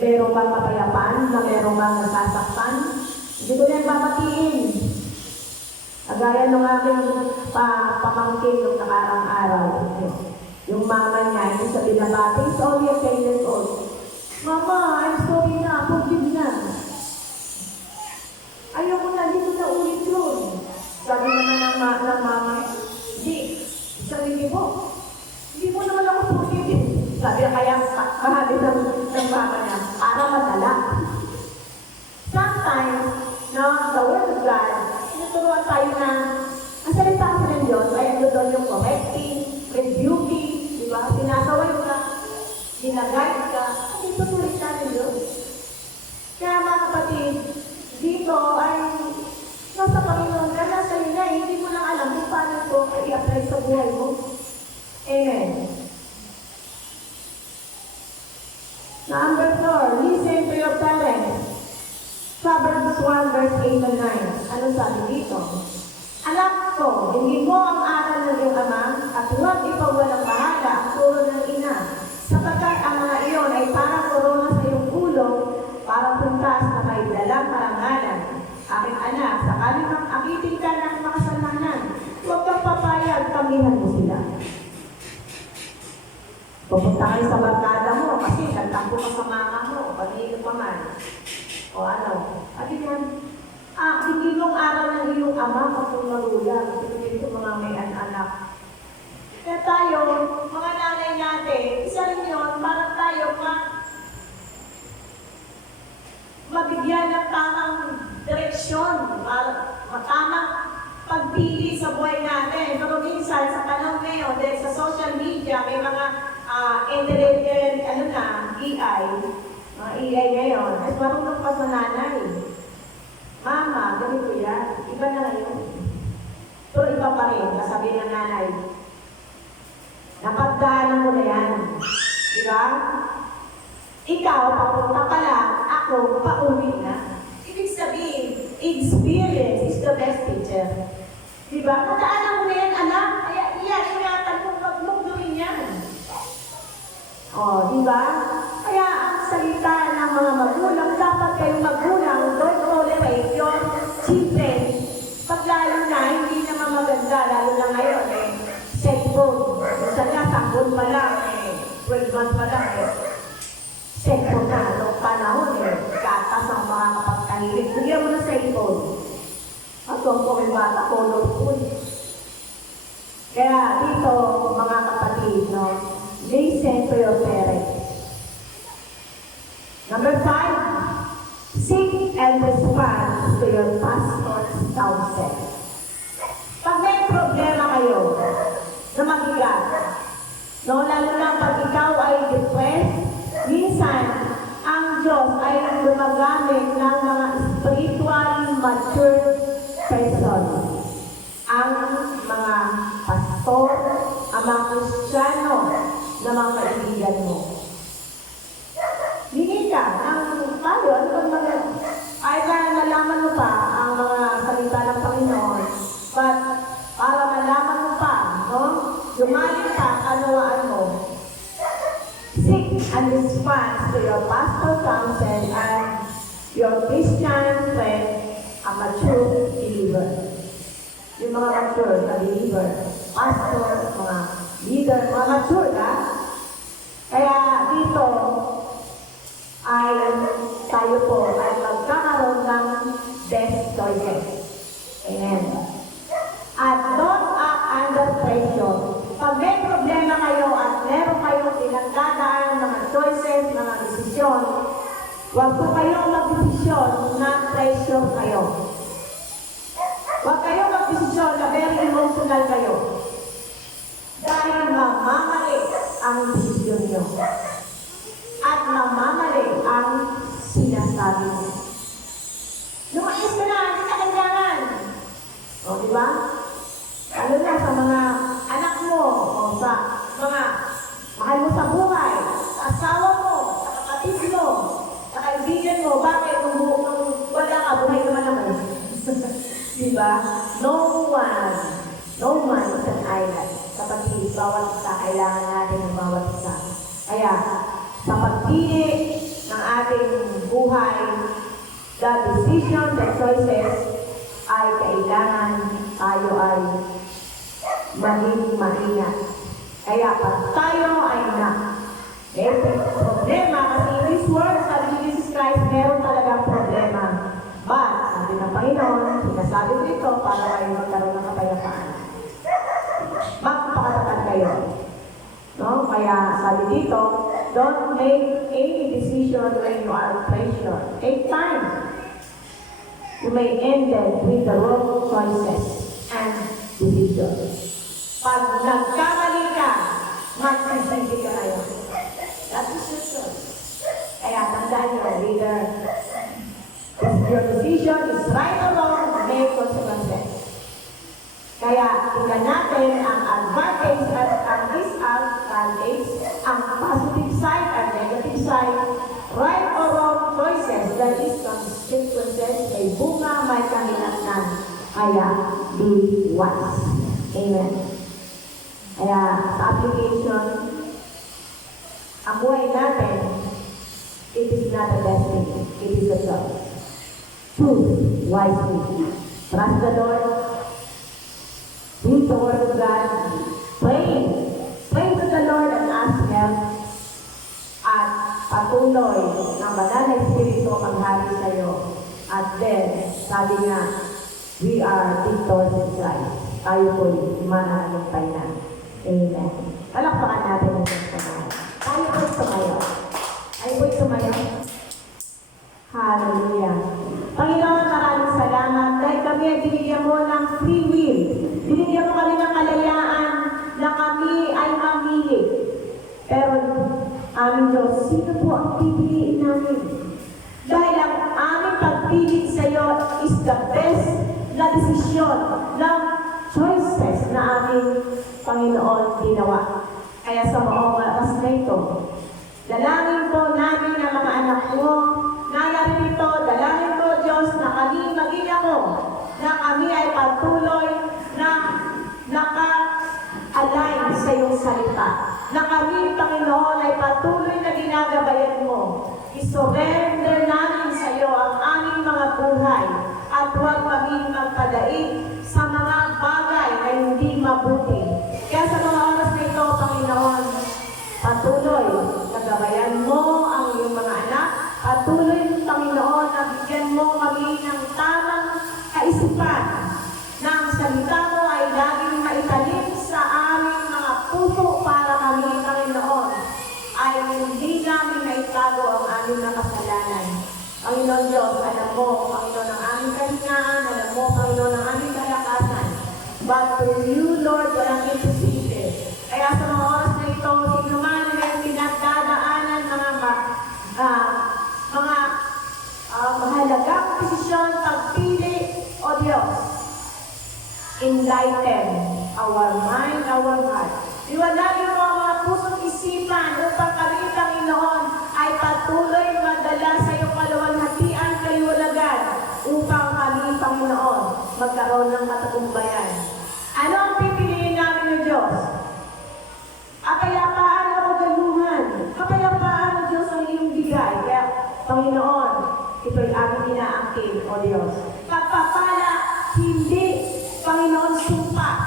meron bang kapayapaan na meron bang nasasaktan? Hindi ko na yung babatiin. Agaya nung aking pamangkin nung nakarang araw. Yung mama niya, yung sa binabati, it's only a 10 years old. Mama, I'm sorry na, forgive na. Ayoko na, hindi ko na ulit yun. Sabi naman ng mama, hindi, sarili mo. Hindi mo naman ako forgive. Sabi na kaya kahabi ng mama niya, para madala. Sometimes, the Word of God, tinuturuan tayo na ang salita ko ng Diyos ay ando doon yung correcting, rebuking, di ba? Sinasaway ka, ginagayad ka, ito salita ng Diyos. Kaya mga kapatid, dito ay nasa Panginoon na nasa iyo na, hindi mo lang alam kung paano ito i-apply sa buhay mo. Amen. Number 4, listen to your parents. Proverbs 1 verse 8 and 9. Ano sabi dito? Anak ko, hindi mo ang aral ng iyong ama at huwag ipagwalang bahala ang turo ng ina. Sapagkat ang mga iyon ay parang korona sa iyong ulo, parang puntas na may dalang karangalan. Aking anak, sakaling akitin ka ng makasalanan, huwag kang papayag, tamihan mo sila. Pupunta kayo sa barkada mo kasi nagtampo ka sa mama mo, pag-iingat pa man. O ano? At yan, hindi mong aral ng iyong ama kapag magulang. Hindi ko mga may anak. Kaya tayo, mga nanay natin, isa rin yun, parang tayo mabigyan ng tamang direksyon, tamang pagpili sa buhay natin. Pero minsan, sa panahon ngayon, dahil sa social media, may mga intelligent, AI, mga AI ngayon, at marunong pa sa nanay. Mama, ganito yan. Iba na ngayon. Pero iba pa rin, kasabi ng nanay. Napagdaanan mo na yan. Diba? Ikaw, papunta ka lang, ako, pauwi na. Ibig sabihin, experience is the best teacher. Diba? Nadaanan mo na yan, anak. Kaya ingatan mo, huwag mong gawin yan. Diba? Kaya ang salita ng mga magulang, dapat kayong magulang, don't tolerate 12 months pa lang eh. Cellphone na, noong panahon eh. Gatas ang mga kapagkahilig. Bigyan mo ng cellphone. At kung may bata, colorful. Kaya dito, mga kapatid, no, listen to your parents. Number 5, seek and respond to your pastor's counsel. Pag may problema kayo na mabigat, no, lalo na pag ikaw ay depressed, minsan, ang Diyos ay gumagamit ng mga spiritually mature person. Ang mga pastor, ang mga Kristiyano na mga kaibigan mo. Hindi ka, ang tayo, ano bang mga, ay nalaman mo pa ang mga salita ng Panginoon, but para malaman mo pa, no? Lumalim pa, kanawaan mo. Seek and respond to your pastor counsel and your Christian friend, a mature believer. Yung mga mature na believer, pastor, mga leader, mga mature na. Kaya dito ay tayo po ay magkakaroon ng best choices. Amen. At don't act under pressure. Pag may problema kayo at meron kayong pinagdadaan mga choices, mga desisyon, huwag po kayong mag-desisyon na pressure kayo. Huwag kayong mag-desisyon na very emotional kayo. Dahil mamamali ang desisyon nyo. At mamamali ang sinasabi nyo. Lumayas ka na, hindi ka kailangan. O, di ba? Lalo na sa mga anak mo, o sa mga mahal mo sa buhay, sa asawa mo, sa kapatid mo, sa kaibigan mo, bakit nung wala ka, buhay naman ako. Diba? No one is an island. Kapatid, bawat isa, kailangan natin ng bawat isa. Kaya, sa pagpili ng ating buhay, the decision, the choices, ay kailangan tayo ay maging maingat. Kaya pag tayo ay may problema, kasi in this world, sabi ni Jesus Christ, meron talagang problema. But, sabi ng Panginoon, sinasabi ko ito para kayo magkaroon ng kapayapaan. Magpakatatag kayo. No? Kaya sabi dito, don't make any decision when you are pressure. Take time. You may end it with the wrong choices and decisions. Pag nagkamali ka, magsisisi ka ngayon. That is your choice. Kaya tandaan nyo, leader, if your decision is right or wrong, may consequences. Kaya tingnan natin ang advantage at ang disadvantage, ang positive side at negative side, right or wrong choices, that is consequences, may bunga, may kahinatnan. Kaya be wise. Amen. Kaya sa application, ang buhay natin, it is not a destiny, it is a choice. Choose wisely. Trust the Lord. Read the Word of God. Pray. Pray to the Lord and ask help. At patuloy ng banal na Espiritu maghari sa iyo. At then, sabi niya, we are victors in Christ. Tayo po'y mananalumpay na. Amen. Palakpakan natin ang Diyos. Tayo po'y tumayo. Tayo po'y tumayo. Hallelujah. Panginoon, maraming salamat dahil kami ay binigyan mo ng free will. Binigyan mo kami ng kalayaan na kami ay mamili. Pero, aming Diyos, sino po ang pipiliin namin? Dahil ang aming pagpili sa iyo is the best na desisyon ng choices na aming Panginoon ginawa. Kaya sa mga oras na ito, dalangin po namin ang mga anak mo, na narito, dalangin po Diyos na kami maging ako, na kami ay patuloy na naka-align sa iyong salita. Na kami, Panginoon, ay patuloy na ginagabayan mo. I-surrender namin sa iyo ang aming mga buhay at huwag kami magpadaig sa mga bagay na hindi mabuti. Kaya sa mga oras na ito, Panginoon, patuloy Panginoon Diyos, alam mo, Panginoon, ang aming kalingaan, alam mo, Panginoon, ang aming kalakasan. But for you, Lord, walang imposible. Kaya sa mga oras na ito, sino man na may pinagdadaanan mga mahalagang desisyon, pagpili, o Diyos, enlighten our mind, our heart. Iwanagin mo ang mga pusong isipan upang kami, Panginoon, ay patuloy madala sa iyong kaluwalhatian, kaliwanagan, upang kami, Panginoon, magkaroon ng katagumpayan. Ano ang pipiliin namin ng Diyos? Kapayapaan o kagaluhan? Kapayapaan o Diyos ang iyong bigay. Kaya, Panginoon, ito'y aming inaangkin, O Diyos. Pagpapala, hindi, Panginoon, sumpa.